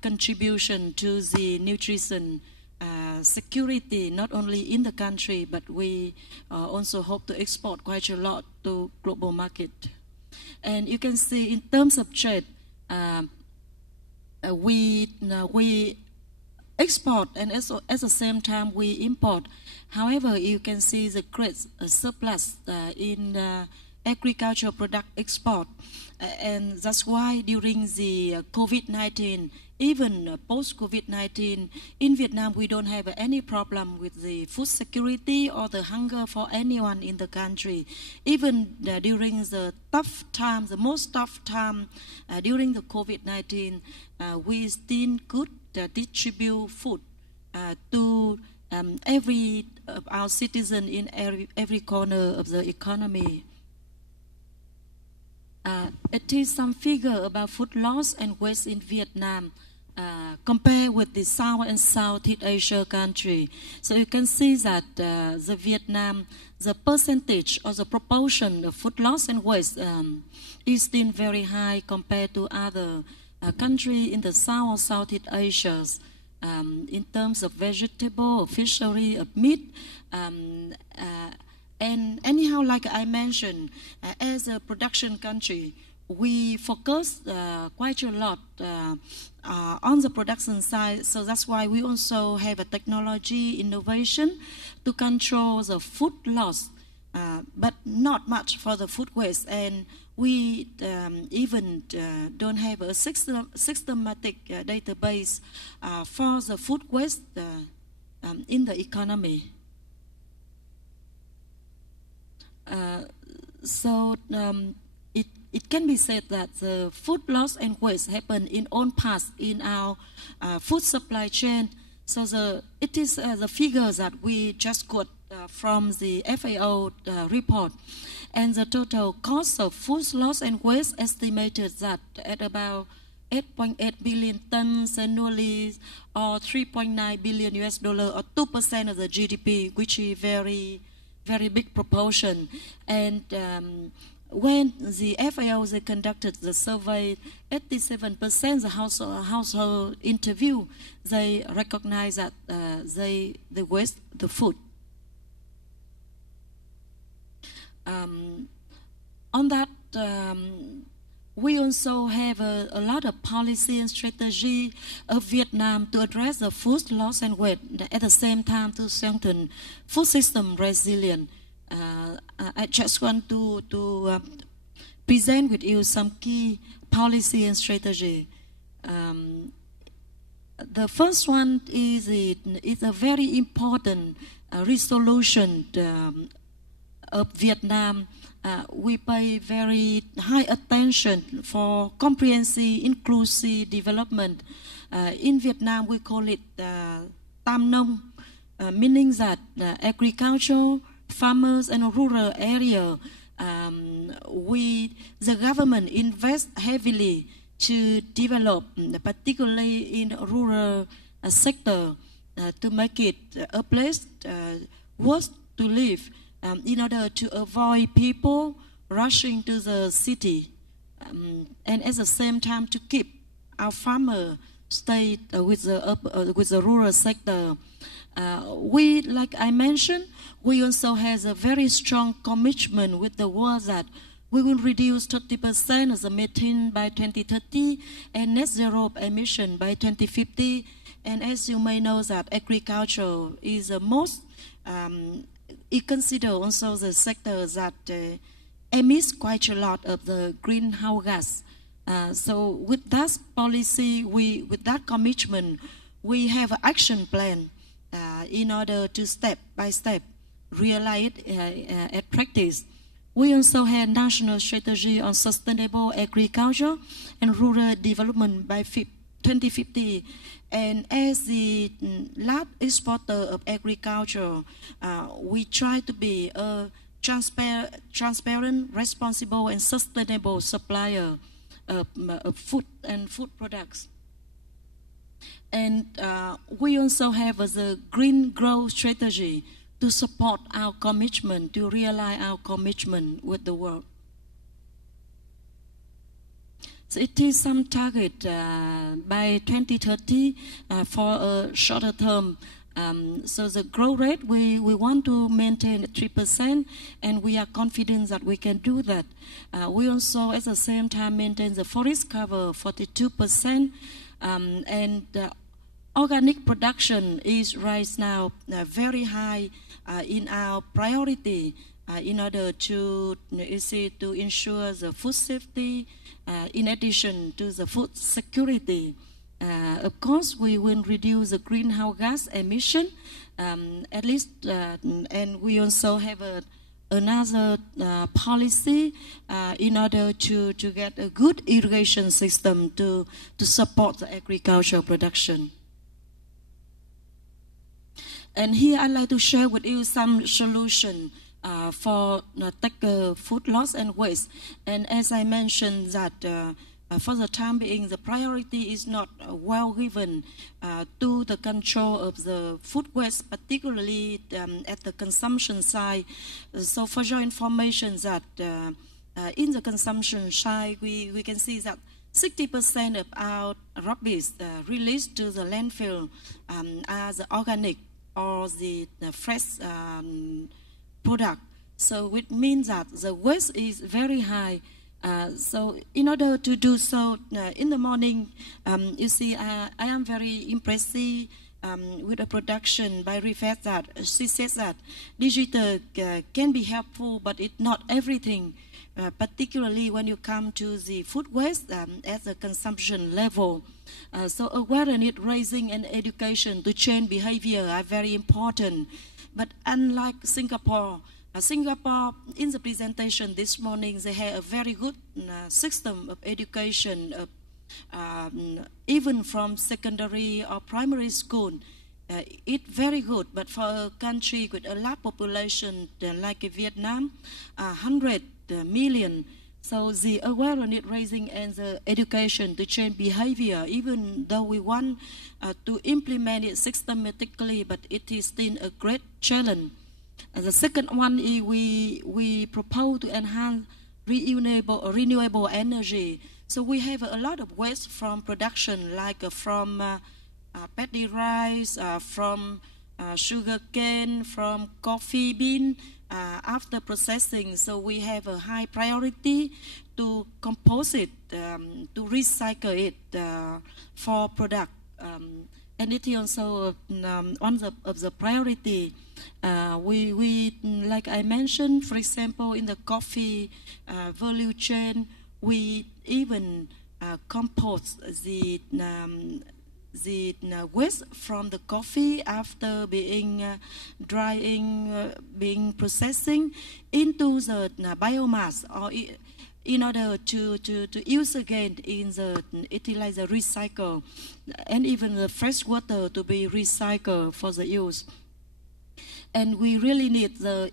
contribution to the nutrition security, not only in the country, but we also hope to export quite a lot to global market. And you can see in terms of trade, we export and also at the same time we import. However, you can see the great surplus in agricultural product export. And that's why during the COVID-19, even post-COVID-19, in Vietnam, we don't have any problem with the food security or the hunger for anyone in the country. Even during the tough time, the most tough time during the COVID-19, we still could distribute food to every our citizen in every corner of the economy. It is some figure about food loss and waste in Vietnam compared with the South and Southeast Asia country. So you can see that the Vietnam, the percentage or the proportion of food loss and waste is still very high compared to other countries in the South or Southeast Asia. In terms of vegetable, fishery, of meat, and anyhow, like I mentioned, as a production country, we focus quite a lot on the production side. So that's why we also have a technology innovation to control the food loss, but not much for the food waste. And we even don't have a systematic database for the food waste in the economy. It can be said that the food loss and waste happen in all parts in our food supply chain. So it is the figures that we just got from the FAO report. And the total cost of food loss and waste estimated that at about 8.8 billion tons annually, or 3.9 billion US dollar, or 2% of the GDP, which is very big proportion. And when the FAO conducted the survey, 87% the household interview, they recognize that they waste the food. On that, we also have a lot of policy and strategy of Vietnam to address the food loss and waste, at the same time to strengthen food system resilience. I just want to present with you some key policy and strategy. The first one is a very important resolution of Vietnam, we pay very high attention for comprehensive, inclusive development. In Vietnam, we call it Tam Nông, meaning that agriculture, farmers, and rural area, the government invest heavily to develop, particularly in rural sector, to make it a place worth to live, in order to avoid people rushing to the city, and at the same time to keep our farmer stay with the rural sector. We, like I mentioned, we also have a very strong commitment with the world that we will reduce 30% of the methane by 2030 and net zero emission by 2050. And as you may know, that agriculture is the most, it consider also the sector that emits quite a lot of the greenhouse gas. So with that policy, with that commitment, we have an action plan in order to step by step realize it at practice. We also have national strategy on sustainable agriculture and rural development by 2050. And as the large exporter of agriculture, we try to be a transparent, responsible, and sustainable supplier of food and food products. And we also have the green growth strategy to support our commitment, to realize our commitment with the world. So it is some target by 2030 for a shorter term. So the growth rate, we want to maintain at 3%, and we are confident that we can do that. We also, at the same time, maintain the forest cover 42%, and organic production is right now very high in our priority in order to ensure the food safety, in addition to the food security. Of course, we will reduce the greenhouse gas emission, at least, and we also have another policy in order to get a good irrigation system to support the agricultural production. And here I'd like to share with you some solution for tackle food loss and waste. And as I mentioned that for the time being, the priority is not well given to the control of the food waste, particularly at the consumption side. So for your information that in the consumption side, we can see that 60% of our rubbish released to the landfill are the organic or the fresh product. So it means that the waste is very high. So in order to do so, in the morning, you see, I am very impressed with the production by Rifat that she says that digital can be helpful, but it's not everything, particularly when you come to the food waste at the consumption level. So awareness raising and education to change behavior are very important. But unlike Singapore, Singapore, in the presentation this morning, they have a very good system of education, even from secondary or primary school. It's very good, but for a country with a large population like Vietnam, 100 million, so the awareness raising and the education to change behavior, even though we want to implement it systematically, but it is still a great challenge. The second one is we propose to enhance renewable energy. So we have a lot of waste from production, like from paddy rice, from sugar cane, from coffee bean, after processing. So we have a high priority to compose it, to recycle it for product. And it is also one of the priority. We, like I mentioned, for example, in the coffee value chain, we even compost the the waste from the coffee after being drying, being processing into the biomass, or in order to use again in the utilize the recycle, and even the fresh water to be recycled for the use. And we really need the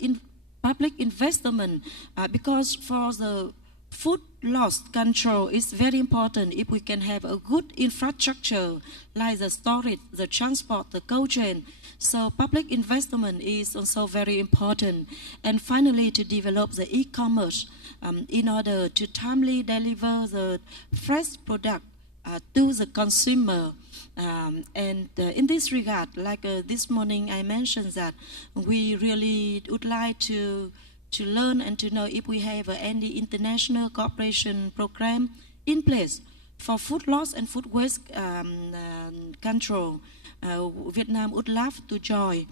public investment because for the food loss control is very important. If we can have a good infrastructure like the storage, the transport, the cold chain, so public investment is also very important. And finally, to develop the e-commerce in order to timely deliver the fresh product to the consumer. In this regard, like this morning I mentioned that we really would like to learn and to know if we have any international cooperation program in place for food loss and food waste control. Vietnam would love to join.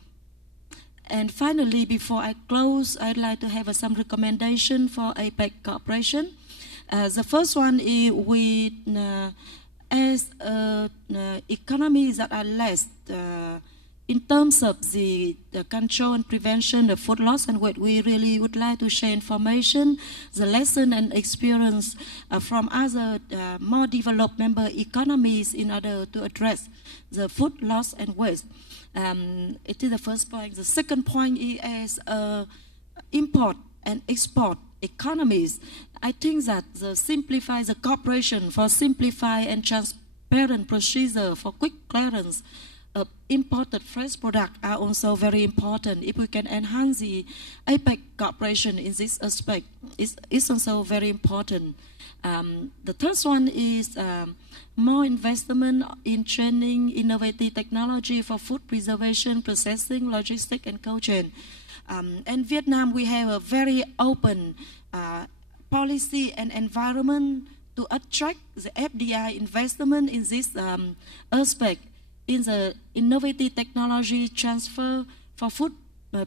And finally, before I close, I'd like to have some recommendation for APEC cooperation. The first one is we, as economies that are less in terms of the control and prevention of food loss and waste, we really would like to share information, the lesson and experience from other more developed member economies in order to address the food loss and waste. It is the first point. The second point is import and export economies. I think that the cooperation for simplify and transparent procedure for quick clearance of imported fresh products are also very important. If we can enhance the APEC cooperation in this aspect, it's also very important. The third one is more investment in training, innovative technology for food preservation, processing, logistics, and cold chain. In Vietnam, we have a very open policy and environment to attract the FDI investment in this aspect, in the innovative technology transfer for food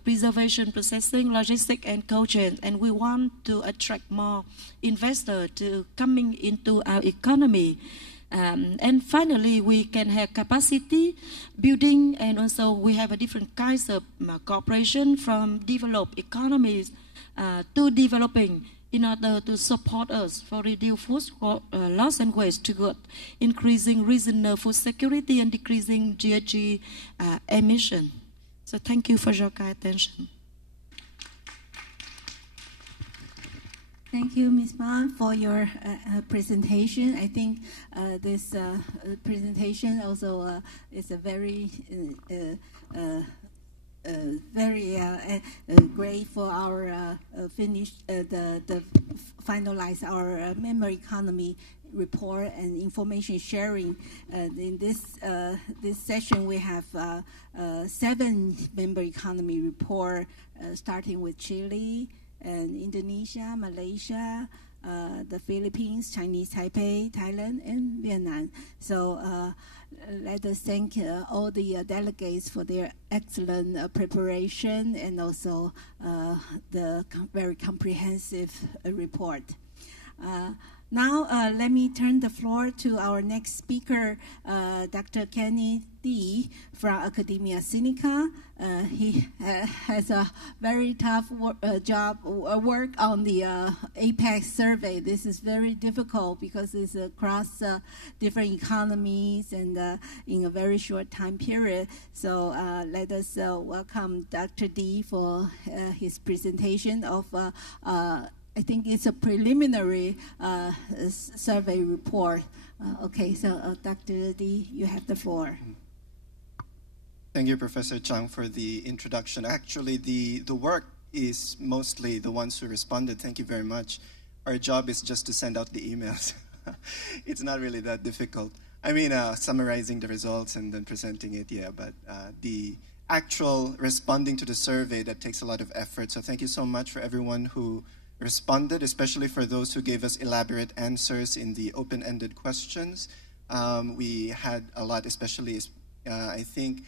preservation, processing, logistics, and cold chain. And we want to attract more investors to coming into our economy. And finally, we can have capacity building, and also we have a different kinds of cooperation from developed economies to developing in order to support us for reduce food loss and waste to good, increasing regional food security and decreasing GHG emission. So thank you for your kind attention. Thank you, Ms. Man, for your presentation. I think this presentation also is a very great for our finalize our member economy report and information sharing. In this session, we have 7 member economy report, starting with Chile and Indonesia, Malaysia, the Philippines, Chinese Taipei, Thailand, and Vietnam. So let us thank all the delegates for their excellent preparation and also the very comprehensive report. Now, let me turn the floor to our next speaker, Dr. Kenny Dee from Academia Sinica. He has a very tough work on the APEC survey. This is very difficult because it's across different economies and in a very short time period. So let us welcome Dr. Dee for his presentation of I think it's a preliminary survey report. Okay, so Dr. Dee, you have the floor. Thank you, Professor Chang, for the introduction. Actually, the work is mostly the ones who responded. Thank you very much. Our job is just to send out the emails. It's not really that difficult. I mean, summarizing the results and then presenting it, yeah, but the actual responding to the survey, that takes a lot of effort. So thank you so much for everyone who responded, especially for those who gave us elaborate answers in the open-ended questions. We had a lot, especially, I think,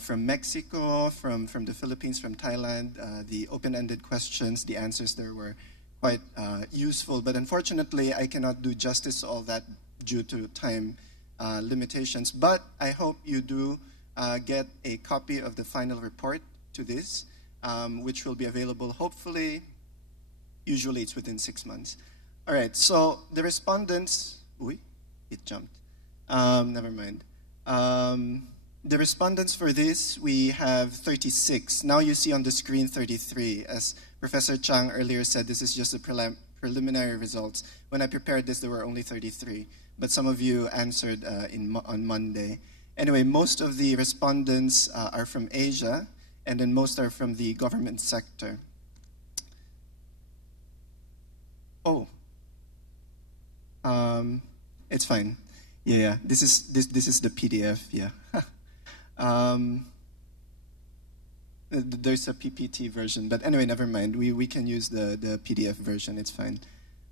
from Mexico, from the Philippines, from Thailand. The open-ended questions, the answers there were quite useful. But unfortunately, I cannot do justice to all that due to time limitations. But I hope you do get a copy of the final report to this, which will be available hopefully, usually it's within 6 months. All right, so the respondents, it jumped. Never mind. The respondents for this, we have 36. Now you see on the screen 33. As Professor Chang earlier said, this is just the preliminary results. When I prepared this, there were only 33. But some of you answered on Monday. Anyway, most of the respondents are from Asia, and then most are from the government sector. It's fine. Yeah, this is the PDF. Yeah. There's a PPT version, but anyway, never mind. We can use the PDF version. It's fine.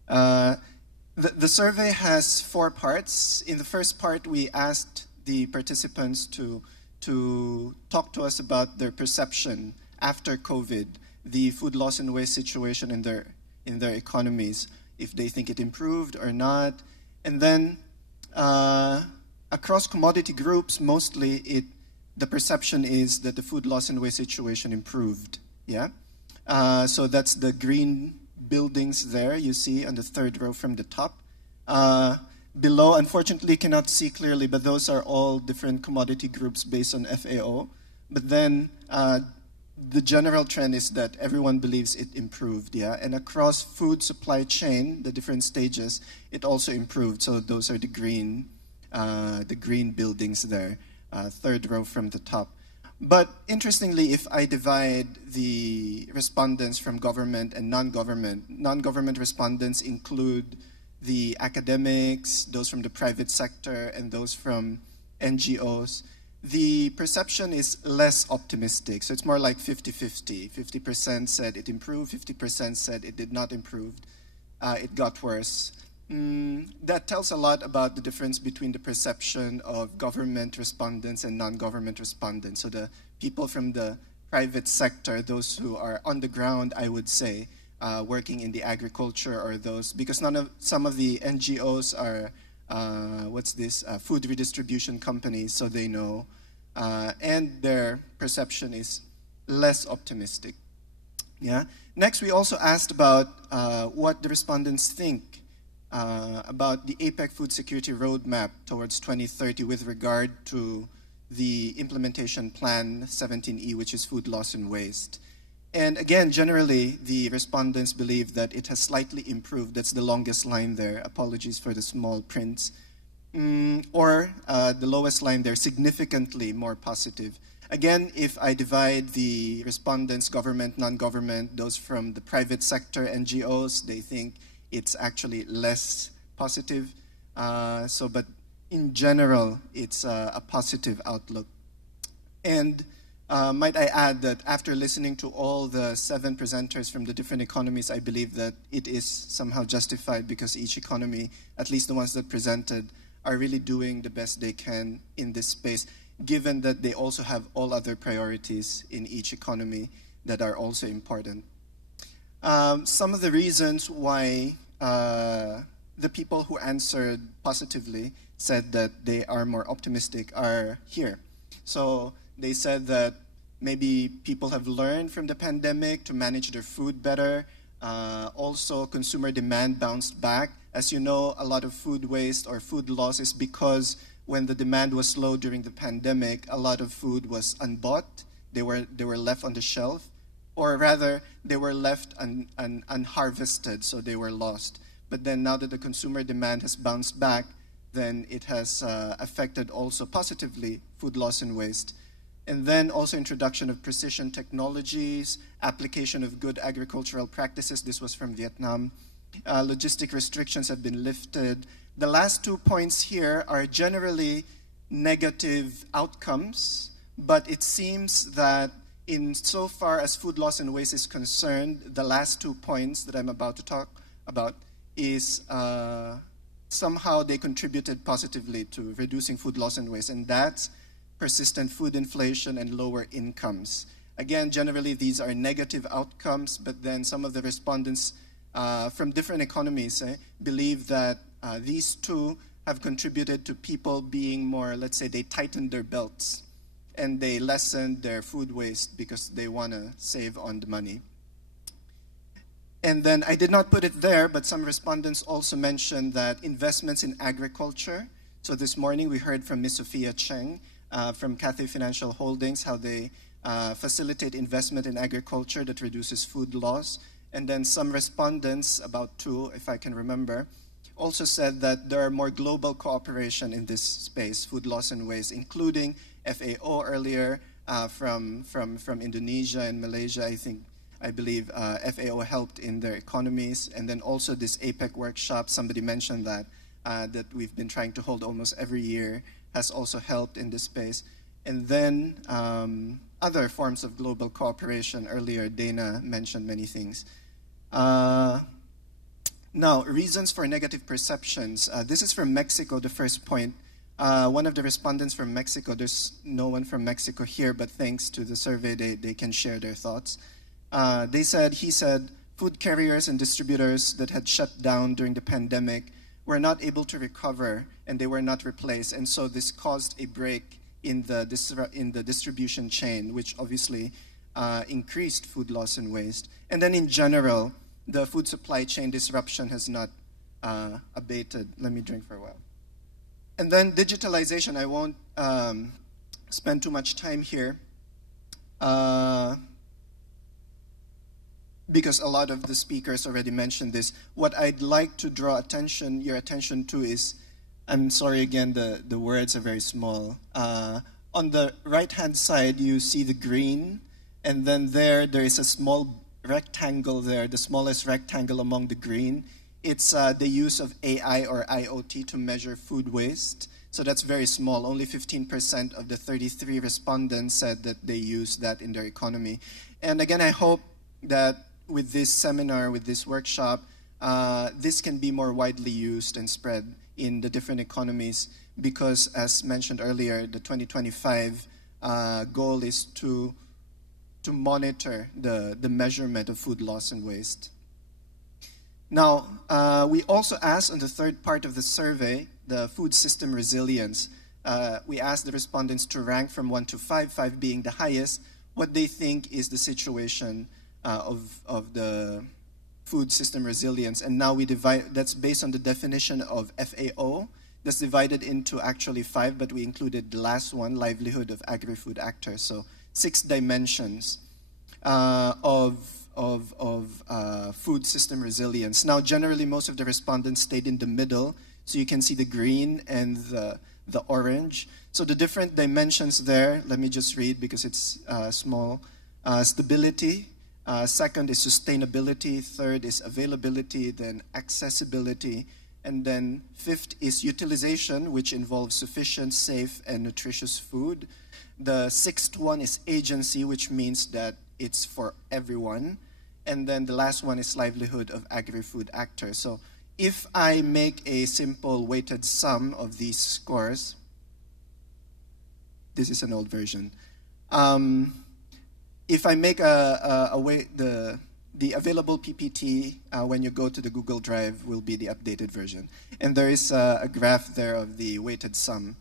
The survey has 4 parts. In the first part, we asked the participants to talk to us about their perception after COVID, the food loss and waste situation in their economies, if they think it improved or not. And then across commodity groups, mostly the perception is that the food loss and waste situation improved. Yeah, so that's the green buildings there you see on the 3rd row from the top. Below, unfortunately, cannot see clearly, but those are all different commodity groups based on FAO. But then the general trend is that everyone believes it improved, yeah? And across food supply chain, the different stages, it also improved. So those are the green buildings there, 3rd row from the top. But interestingly, if I divide the respondents from government and non-government respondents include the academics, those from the private sector, and those from NGOs, the perception is less optimistic. So it's more like 50-50. 50% said it improved, 50% said it did not improve. It got worse. That tells a lot about the difference between the perception of government respondents and non-government respondents. So the people from the private sector, those who are on the ground, I would say, working in the agriculture, or those, because some of the NGOs are, food redistribution companies, so they know, and their perception is less optimistic. Yeah. Next, we also asked about what the respondents think about the APEC Food Security Roadmap towards 2030 with regard to the implementation plan 17E, which is food loss and waste. And again, generally, the respondents believe that it has slightly improved. That's the longest line there. Apologies for the small prints. Or the lowest line there, significantly more positive. Again, if I divide the respondents, government, non-government, those from the private sector, NGOs, they think it's actually less positive. But in general, it's a positive outlook. And might I add that after listening to all the 7 presenters from the different economies, I believe that it is somehow justified, because each economy, at least the ones that presented, are really doing the best they can in this space, given that they also have all other priorities in each economy that are also important. Some of the reasons why the people who answered positively said that they are more optimistic are here. So they said that maybe people have learned from the pandemic to manage their food better. Also, consumer demand bounced back. As you know, a lot of food waste or food loss is because when the demand was low during the pandemic, a lot of food was unbought. They were left on the shelf, or rather, they were left unharvested, so they were lost. But then now that the consumer demand has bounced back, then it has affected also positively food loss and waste. And then also introduction of precision technologies, application of good agricultural practices. This was from Vietnam. Logistic restrictions have been lifted. The last 2 points here are generally negative outcomes, but it seems that in so far as food loss and waste is concerned, the last 2 points that I'm about to talk about is somehow they contributed positively to reducing food loss and waste, and that's persistent food inflation and lower incomes. Again, generally these are negative outcomes, but then some of the respondents from different economies believe that these two have contributed to people being more, let's say, they tightened their belts and they lessened their food waste because they want to save on the money. And then I did not put it there, but some respondents also mentioned that investments in agriculture. So this morning we heard from Ms. Sophia Cheng from Cathay Financial Holdings, how they facilitate investment in agriculture that reduces food loss. And then some respondents, about 2 if I can remember, also said that there are more global cooperation in this space, food loss and waste, including FAO earlier from Indonesia and Malaysia. I believe FAO helped in their economies. And then also this APEC workshop, somebody mentioned that, that we've been trying to hold almost every year, has also helped in this space. And then other forms of global cooperation. Earlier, Dana mentioned many things. Now, reasons for negative perceptions. This is from Mexico, the first point. One of the respondents from Mexico, there's no one from Mexico here, but thanks to the survey, they can share their thoughts. He said, food carriers and distributors that had shut down during the pandemic were not able to recover and they were not replaced. And so this caused a break in the distribution chain, which obviously increased food loss and waste. And then in general, the food supply chain disruption has not abated. Let me drink for a while. And then digitalization, I won't spend too much time here because a lot of the speakers already mentioned this. What I'd like to draw your attention to is, I'm sorry again, the words are very small. On the right-hand side, you see the green, and then there is a small rectangle there, the smallest rectangle among the green. It's the use of AI or IoT to measure food waste. So that's very small. Only 15% of the 33 respondents said that they use that in their economy. And again, I hope that with this seminar, with this workshop, this can be more widely used and spread in the different economies because, as mentioned earlier, the 2025 goal is to monitor the measurement of food loss and waste. Now, we also asked on the third part of the survey, the food system resilience. We asked the respondents to rank from 1 to 5, 5 being the highest, what they think is the situation of the food system resilience. And now we divide, that's based on the definition of FAO. That's divided into actually 5, but we included the last one, livelihood of agri-food actors. So 6 dimensions of food system resilience. Now, generally, most of the respondents stayed in the middle, so you can see the green and the orange. So the different dimensions there, let me just read because it's small. Stability, second is sustainability, third is availability, then accessibility, and then fifth is utilization, which involves sufficient, safe, and nutritious food. The sixth one is agency, which means that it's for everyone. And then the last one is livelihood of agri-food actors. So if I make a simple weighted sum of these scores, this is an old version. If I make the available PPT when you go to the Google Drive will be the updated version. And there is a graph there of the weighted sum.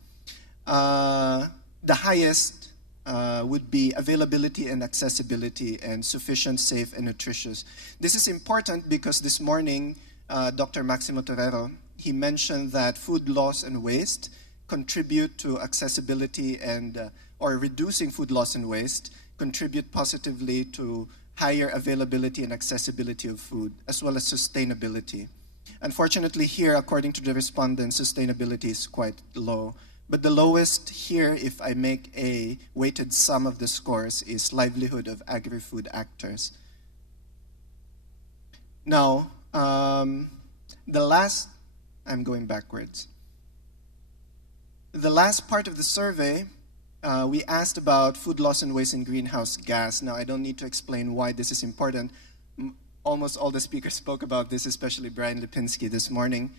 The highest would be availability and accessibility and sufficient, safe, and nutritious. This is important because this morning, Dr. Maximo Torero, he mentioned that food loss and waste contribute to accessibility and, or reducing food loss and waste, contribute positively to higher availability and accessibility of food, as well as sustainability. Unfortunately here, according to the respondents, sustainability is quite low. But the lowest here, if I make a weighted sum of the scores, is livelihood of agri-food actors. Now, I'm going backwards. The last part of the survey, we asked about food loss and waste in greenhouse gas. Now, I don't need to explain why this is important. Almost all the speakers spoke about this, especially Brian Lipinski this morning.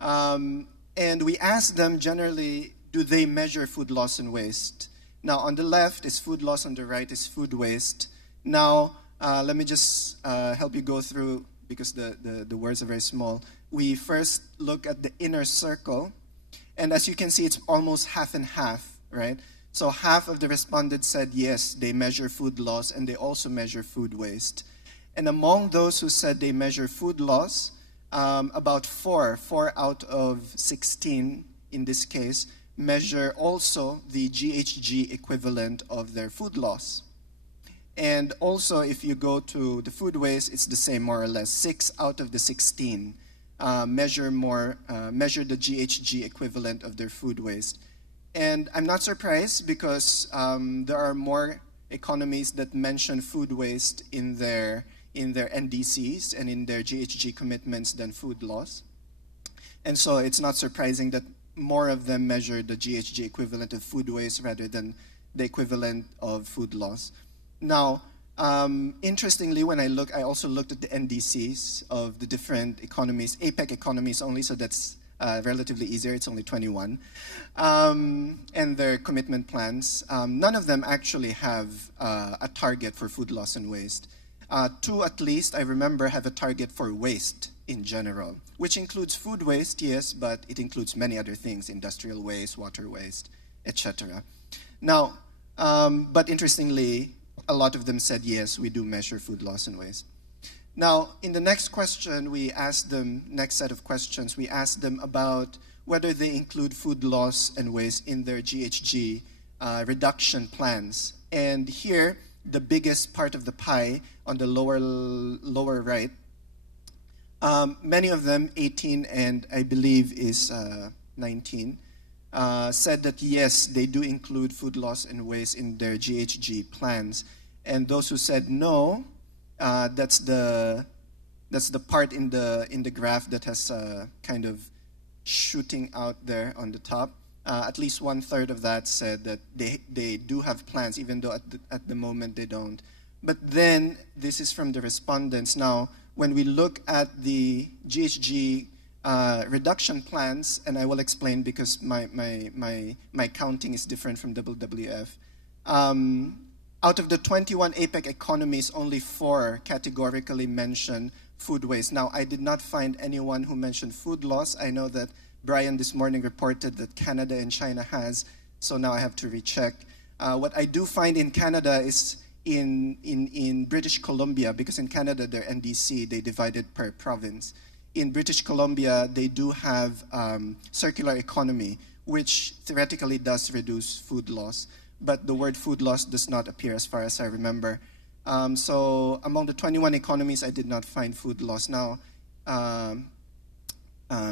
And we asked them generally, do they measure food loss and waste? Now, on the left is food loss, on the right is food waste. Now, let me just help you go through, because the words are very small. We first look at the inner circle. And as you can see, it's almost half and half, right? So half of the respondents said yes, they measure food loss, and they also measure food waste. And among those who said they measure food loss, about 4 out of 16 in this case, measure also the GHG equivalent of their food loss. And also, if you go to the food waste, it's the same more or less. 6 out of the 16 measure the GHG equivalent of their food waste. And I'm not surprised because there are more economies that mention food waste in their NDCs and in their GHG commitments than food loss. And so it's not surprising that more of them measure the GHG equivalent of food waste rather than the equivalent of food loss. Now, interestingly, when I also looked at the NDCs of the different economies, APEC economies only, so that's relatively easier, it's only 21, and their commitment plans. None of them actually have a target for food loss and waste. 2 at least, I remember, have a target for waste in general, which includes food waste, yes, but it includes many other things, industrial waste, water waste, etc. Now, but interestingly, a lot of them said, yes, we do measure food loss and waste. Now, in the next question, we asked them, next set of questions, we asked them about whether they include food loss and waste in their GHG reduction plans. And here, the biggest part of the pie on the lower right, many of them, 18 and I believe is 19, said that yes, they do include food loss and waste in their GHG plans. And those who said no, that's the part in the graph that has kind of shooting out there on the top. At least 1/3 of that said that they do have plans, even though at the moment they don't. But then, this is from the respondents. Now, when we look at the GHG reduction plans, and I will explain because my counting is different from WWF. Out of the 21 APEC economies, only 4 categorically mention food waste. Now, I did not find anyone who mentioned food loss. I know that Brian this morning reported that Canada and China has, so now I have to recheck. What I do find in Canada is in British Columbia, because in Canada, their NDC, they divide it per province. In British Columbia, they do have circular economy, which theoretically does reduce food loss, but the word food loss does not appear as far as I remember. So among the 21 economies, I did not find food loss. Now,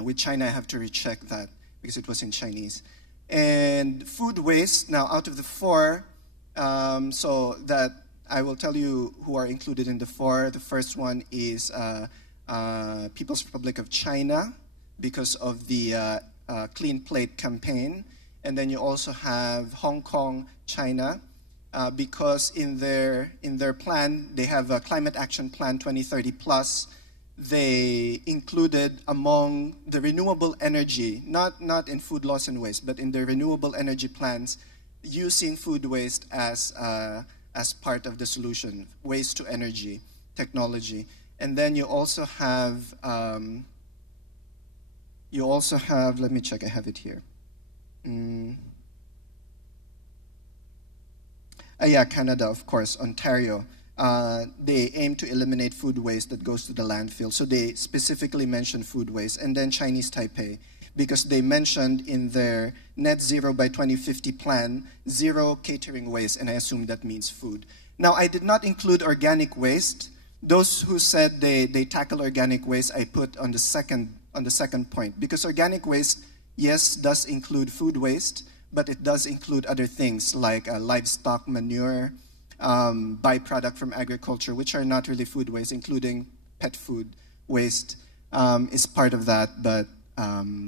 with China, I have to recheck that because it was in Chinese. And food waste, now out of the 4, so that I will tell you who are included in the 4. The first one is People's Republic of China because of the Clean Plate campaign. And then you also have Hong Kong, China, because in their plan, they have a Climate Action Plan 2030 plus. They included among the renewable energy, not in food loss and waste, but in the renewable energy plans, using food waste as part of the solution, waste to energy technology. And then you also have, let me check, I have it here. Yeah, Canada, of course, Ontario. They aim to eliminate food waste that goes to the landfill. So they specifically mentioned food waste. And then Chinese Taipei, because they mentioned in their net zero by 2050 plan, 0 catering waste, and I assume that means food. Now, I did not include organic waste. Those who said they tackle organic waste, I put on the second point, because organic waste, yes, does include food waste, but it does include other things like livestock manure, byproduct from agriculture, which are not really food waste, including pet food waste is part of that, but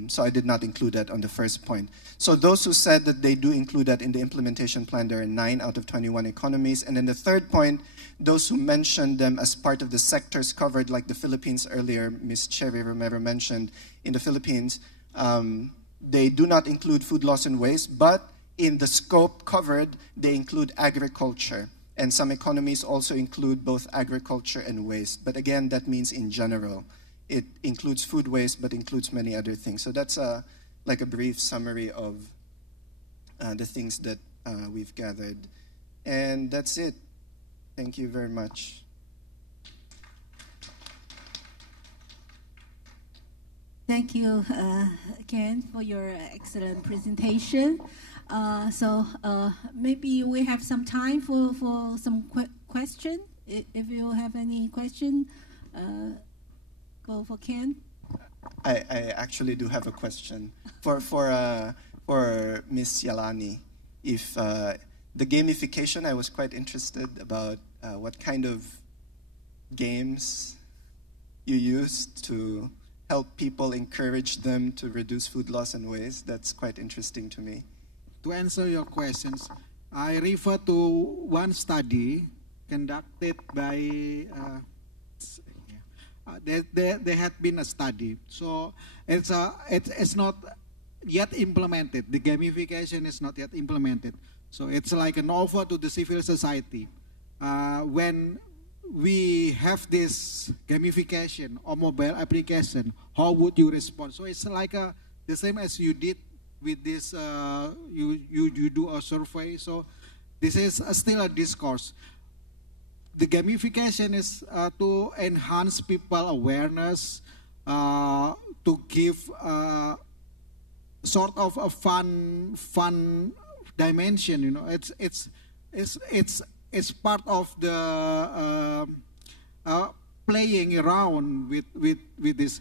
so I did not include that on the first point. So those who said that they do include that in the implementation plan, there are 9 out of 21 economies. And then the third point, those who mentioned them as part of the sectors covered, like the Philippines earlier, Ms. Cherry Romero mentioned, in the Philippines, they do not include food loss and waste, but in the scope covered, they include agriculture. And some economies also include both agriculture and waste. But again, that means in general. It includes food waste, but includes many other things. So that's like a brief summary of the things that we've gathered. And that's it. Thank you very much. Thank you, Ken, for your excellent presentation. So maybe we have some time for some question. If you have any question, go for Ken. I actually do have a question for Ms. Yalani. If the gamification, I was quite interested about what kind of games you used to help people, encourage them to reduce food loss and waste. That's quite interesting to me. To answer your questions, I refer to one study conducted by, there had been a study. So it's not yet implemented. The gamification is not yet implemented. So it's like an offer to the civil society. When we have this gamification or mobile application, how would you respond? So it's like the same as you did with this, you do a survey. So this is still a discourse. The gamification is to enhance people awareness, to give sort of a fun dimension. You know, it's part of the playing around with this.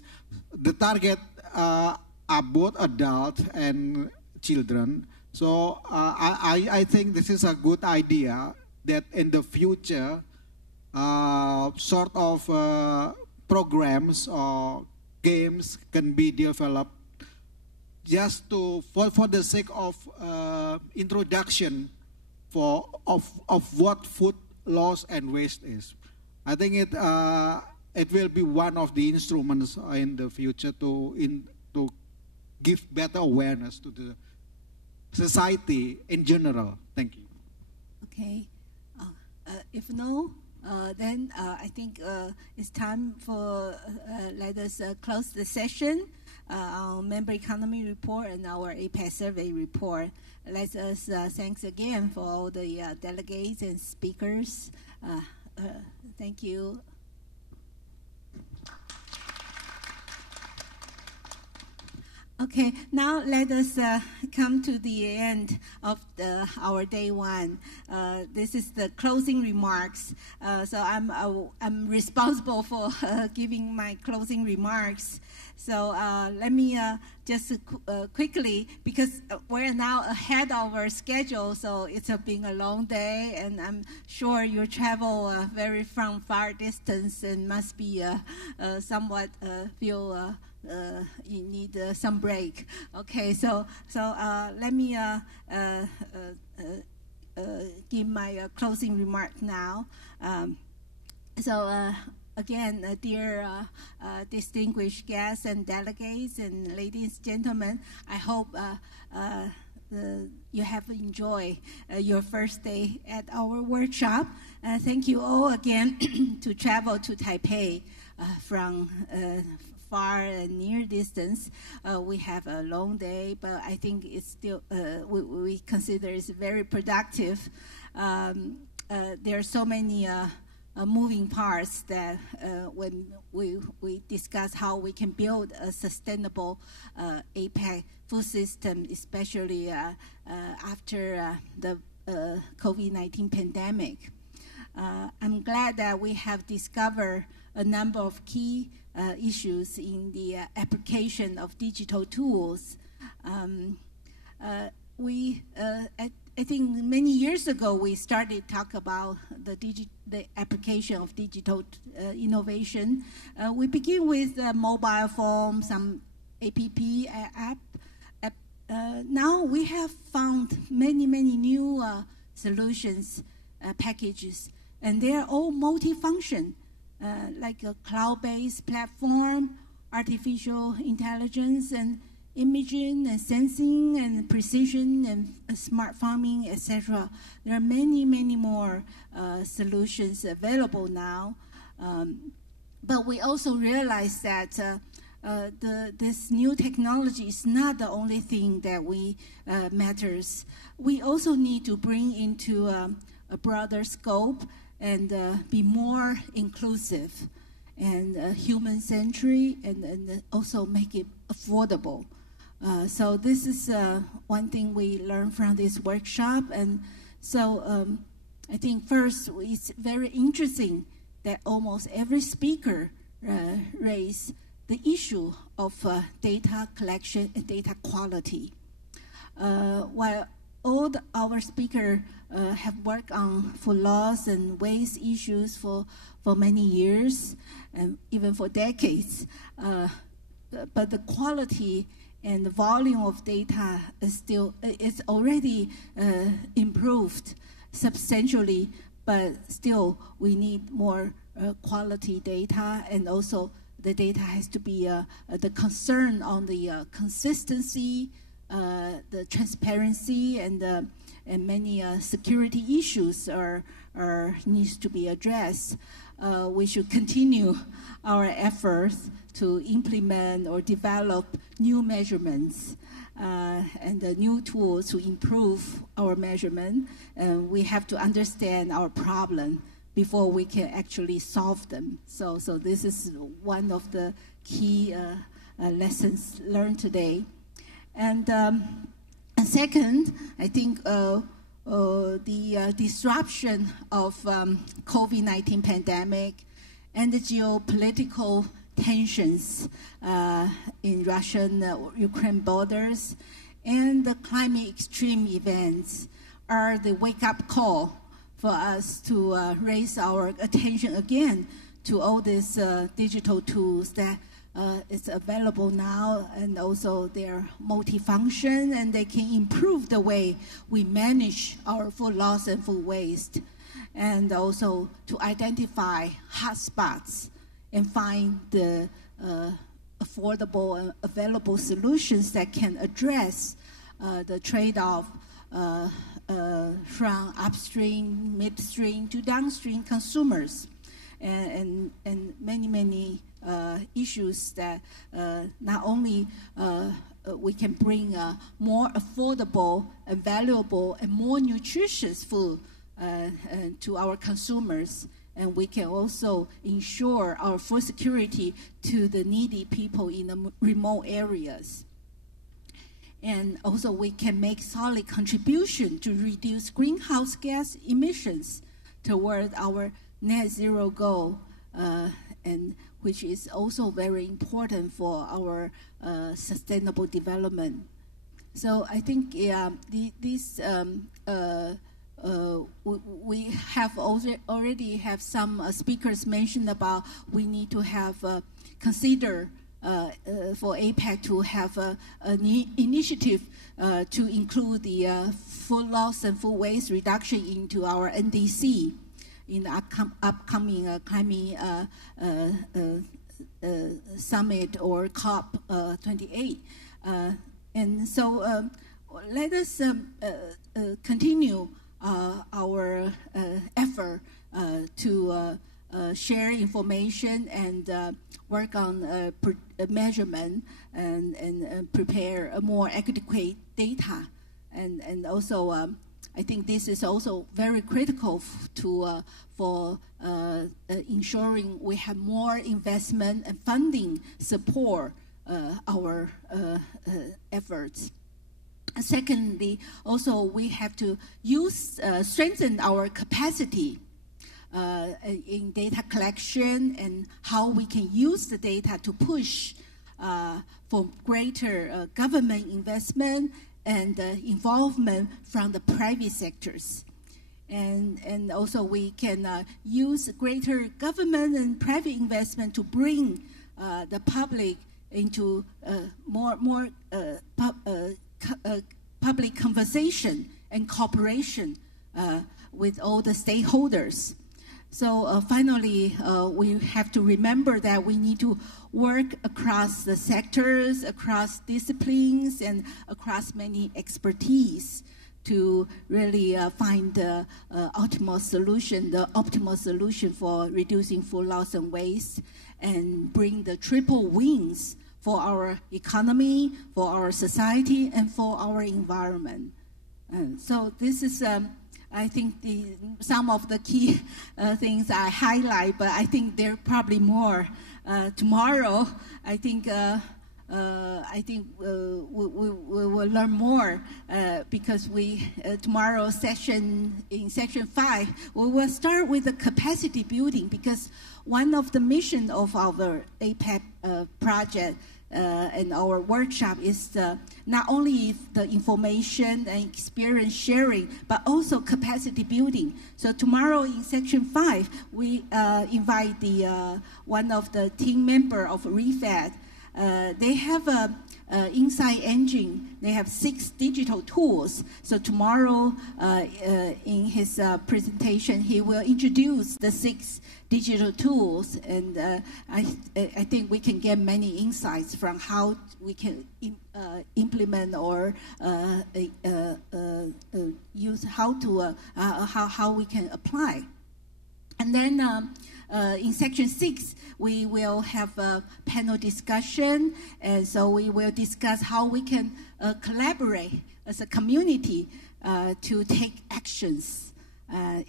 The target are both adults and children. So I think this is a good idea that in the future, sort of programs or games can be developed just for the sake of introduction of what food loss and waste is. I think it will be one of the instruments in the future to give better awareness to the society in general. Thank you. Okay. If no, then I think it's time for let us close the session. Our member economy report and our APEC survey report. Let us thanks again for all the delegates and speakers. Thank you. Okay, now let us come to the end of our day one. This is the closing remarks. So I'm responsible for giving my closing remarks. So let me just quickly, because we're now ahead of our schedule, so it's been a long day, and I'm sure you travel very from far distance and must be somewhat feel you need some break. Okay, so let me give my closing remark now. Again, dear distinguished guests and delegates and ladies and gentlemen, I hope you have enjoyed your first day at our workshop. Thank you all again to travel to Taipei from far and near distance. We have a long day, but I think it's still, we consider it's very productive. There are so many moving parts that when we discuss how we can build a sustainable APEC food system, especially after the COVID-19 pandemic. I'm glad that we have discovered a number of key issues in the application of digital tools. I think many years ago we started talk about the application of digital innovation. We begin with mobile phone, some app. Now we have found many new solutions, packages, and they are all multifunction, like a cloud-based platform, artificial intelligence, and imaging and sensing and precision and smart farming, etc. There are many more solutions available now. But we also realize that this new technology is not the only thing that matters. We also need to bring into a broader scope and be more inclusive and human-centric, and also make it affordable. So this is one thing we learned from this workshop. And so I think first it's very interesting that almost every speaker raised the issue of data collection and data quality. While all our speakers have worked on food loss and waste issues for many years, and even for decades, but the quality and the volume of data is already improved substantially, but still we need more quality data, and also the data has to be the concern on the consistency, the transparency, and many security issues needs to be addressed. We should continue our efforts to implement or develop new measurements and new tools to improve our measurement. And we have to understand our problem before we can actually solve them. So this is one of the key lessons learned today. And second, I think the disruption of COVID-19 pandemic and the geopolitical tensions in Russian-Ukraine borders and the climate extreme events are the wake-up call for us to raise our attention again to all these digital tools that is available now, and also they're multifunction, and they can improve the way we manage our food loss and food waste, and also to identify hotspots and find the affordable and available solutions that can address the trade-off from upstream, midstream to downstream consumers, and many issues that not only we can bring more affordable and valuable and more nutritious food to our consumers, and we can also ensure our food security to the needy people in the remote areas. And also we can make solid contribution to reduce greenhouse gas emissions toward our net zero goal, and which is also very important for our sustainable development. So I think we have already have some speakers mentioned about we need to have consider for APEC to have an initiative to include the food loss and food waste reduction into our NDC in the upcoming climate summit or COP 28. And so let us continue our effort to share information and work on measurement and prepare a more adequate data. And also, I think this is also very critical for ensuring we have more investment and funding support our efforts. Secondly, also we have to strengthen our capacity in data collection and how we can use the data to push for greater government investment and involvement from the private sectors. And also we can use greater government and private investment to bring the public into more public conversation and cooperation with all the stakeholders. So finally, we have to remember that we need to work across the sectors, across disciplines, and across many expertise to really find the optimal solution for reducing food loss and waste, and bring the triple wins for our economy, for our society, and for our environment. So this is, I think, some of the key things I highlight, but I think there are probably more. Tomorrow, I think we will learn more because tomorrow's session, in section 5, we will start with the capacity building, because one of the missions of our APEC project and our workshop is not only the information and experience sharing, but also capacity building. So tomorrow in section 5, we invite one of the team member of REFED. They have a Insight Engine. They have 6 digital tools. So tomorrow, in his presentation, he will introduce the 6 digital tools, and I think we can get many insights from how we can implement or use how we can apply. And then in section 6, we will have a panel discussion, and so we will discuss how we can collaborate as a community to take actions.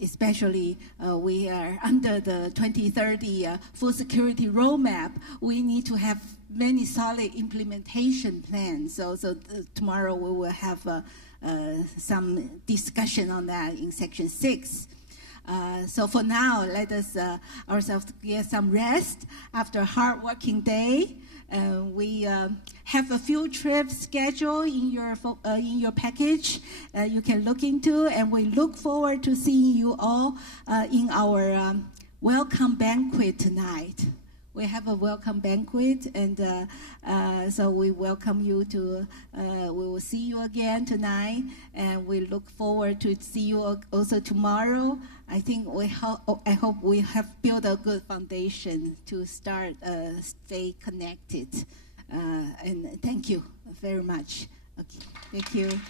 Especially we are under the 2030 food security roadmap. We need to have many solid implementation plans. So tomorrow we will have some discussion on that in section 6. So for now, let us ourselves get some rest after a hard working day. We have a field trip schedule in your package you can look into, and we look forward to seeing you all in our welcome banquet tonight. We have a welcome banquet, and so we welcome you to, we will see you again tonight, and we look forward to see you also tomorrow. I think I hope we have built a good foundation to start, stay connected. And thank you very much. Okay, thank you.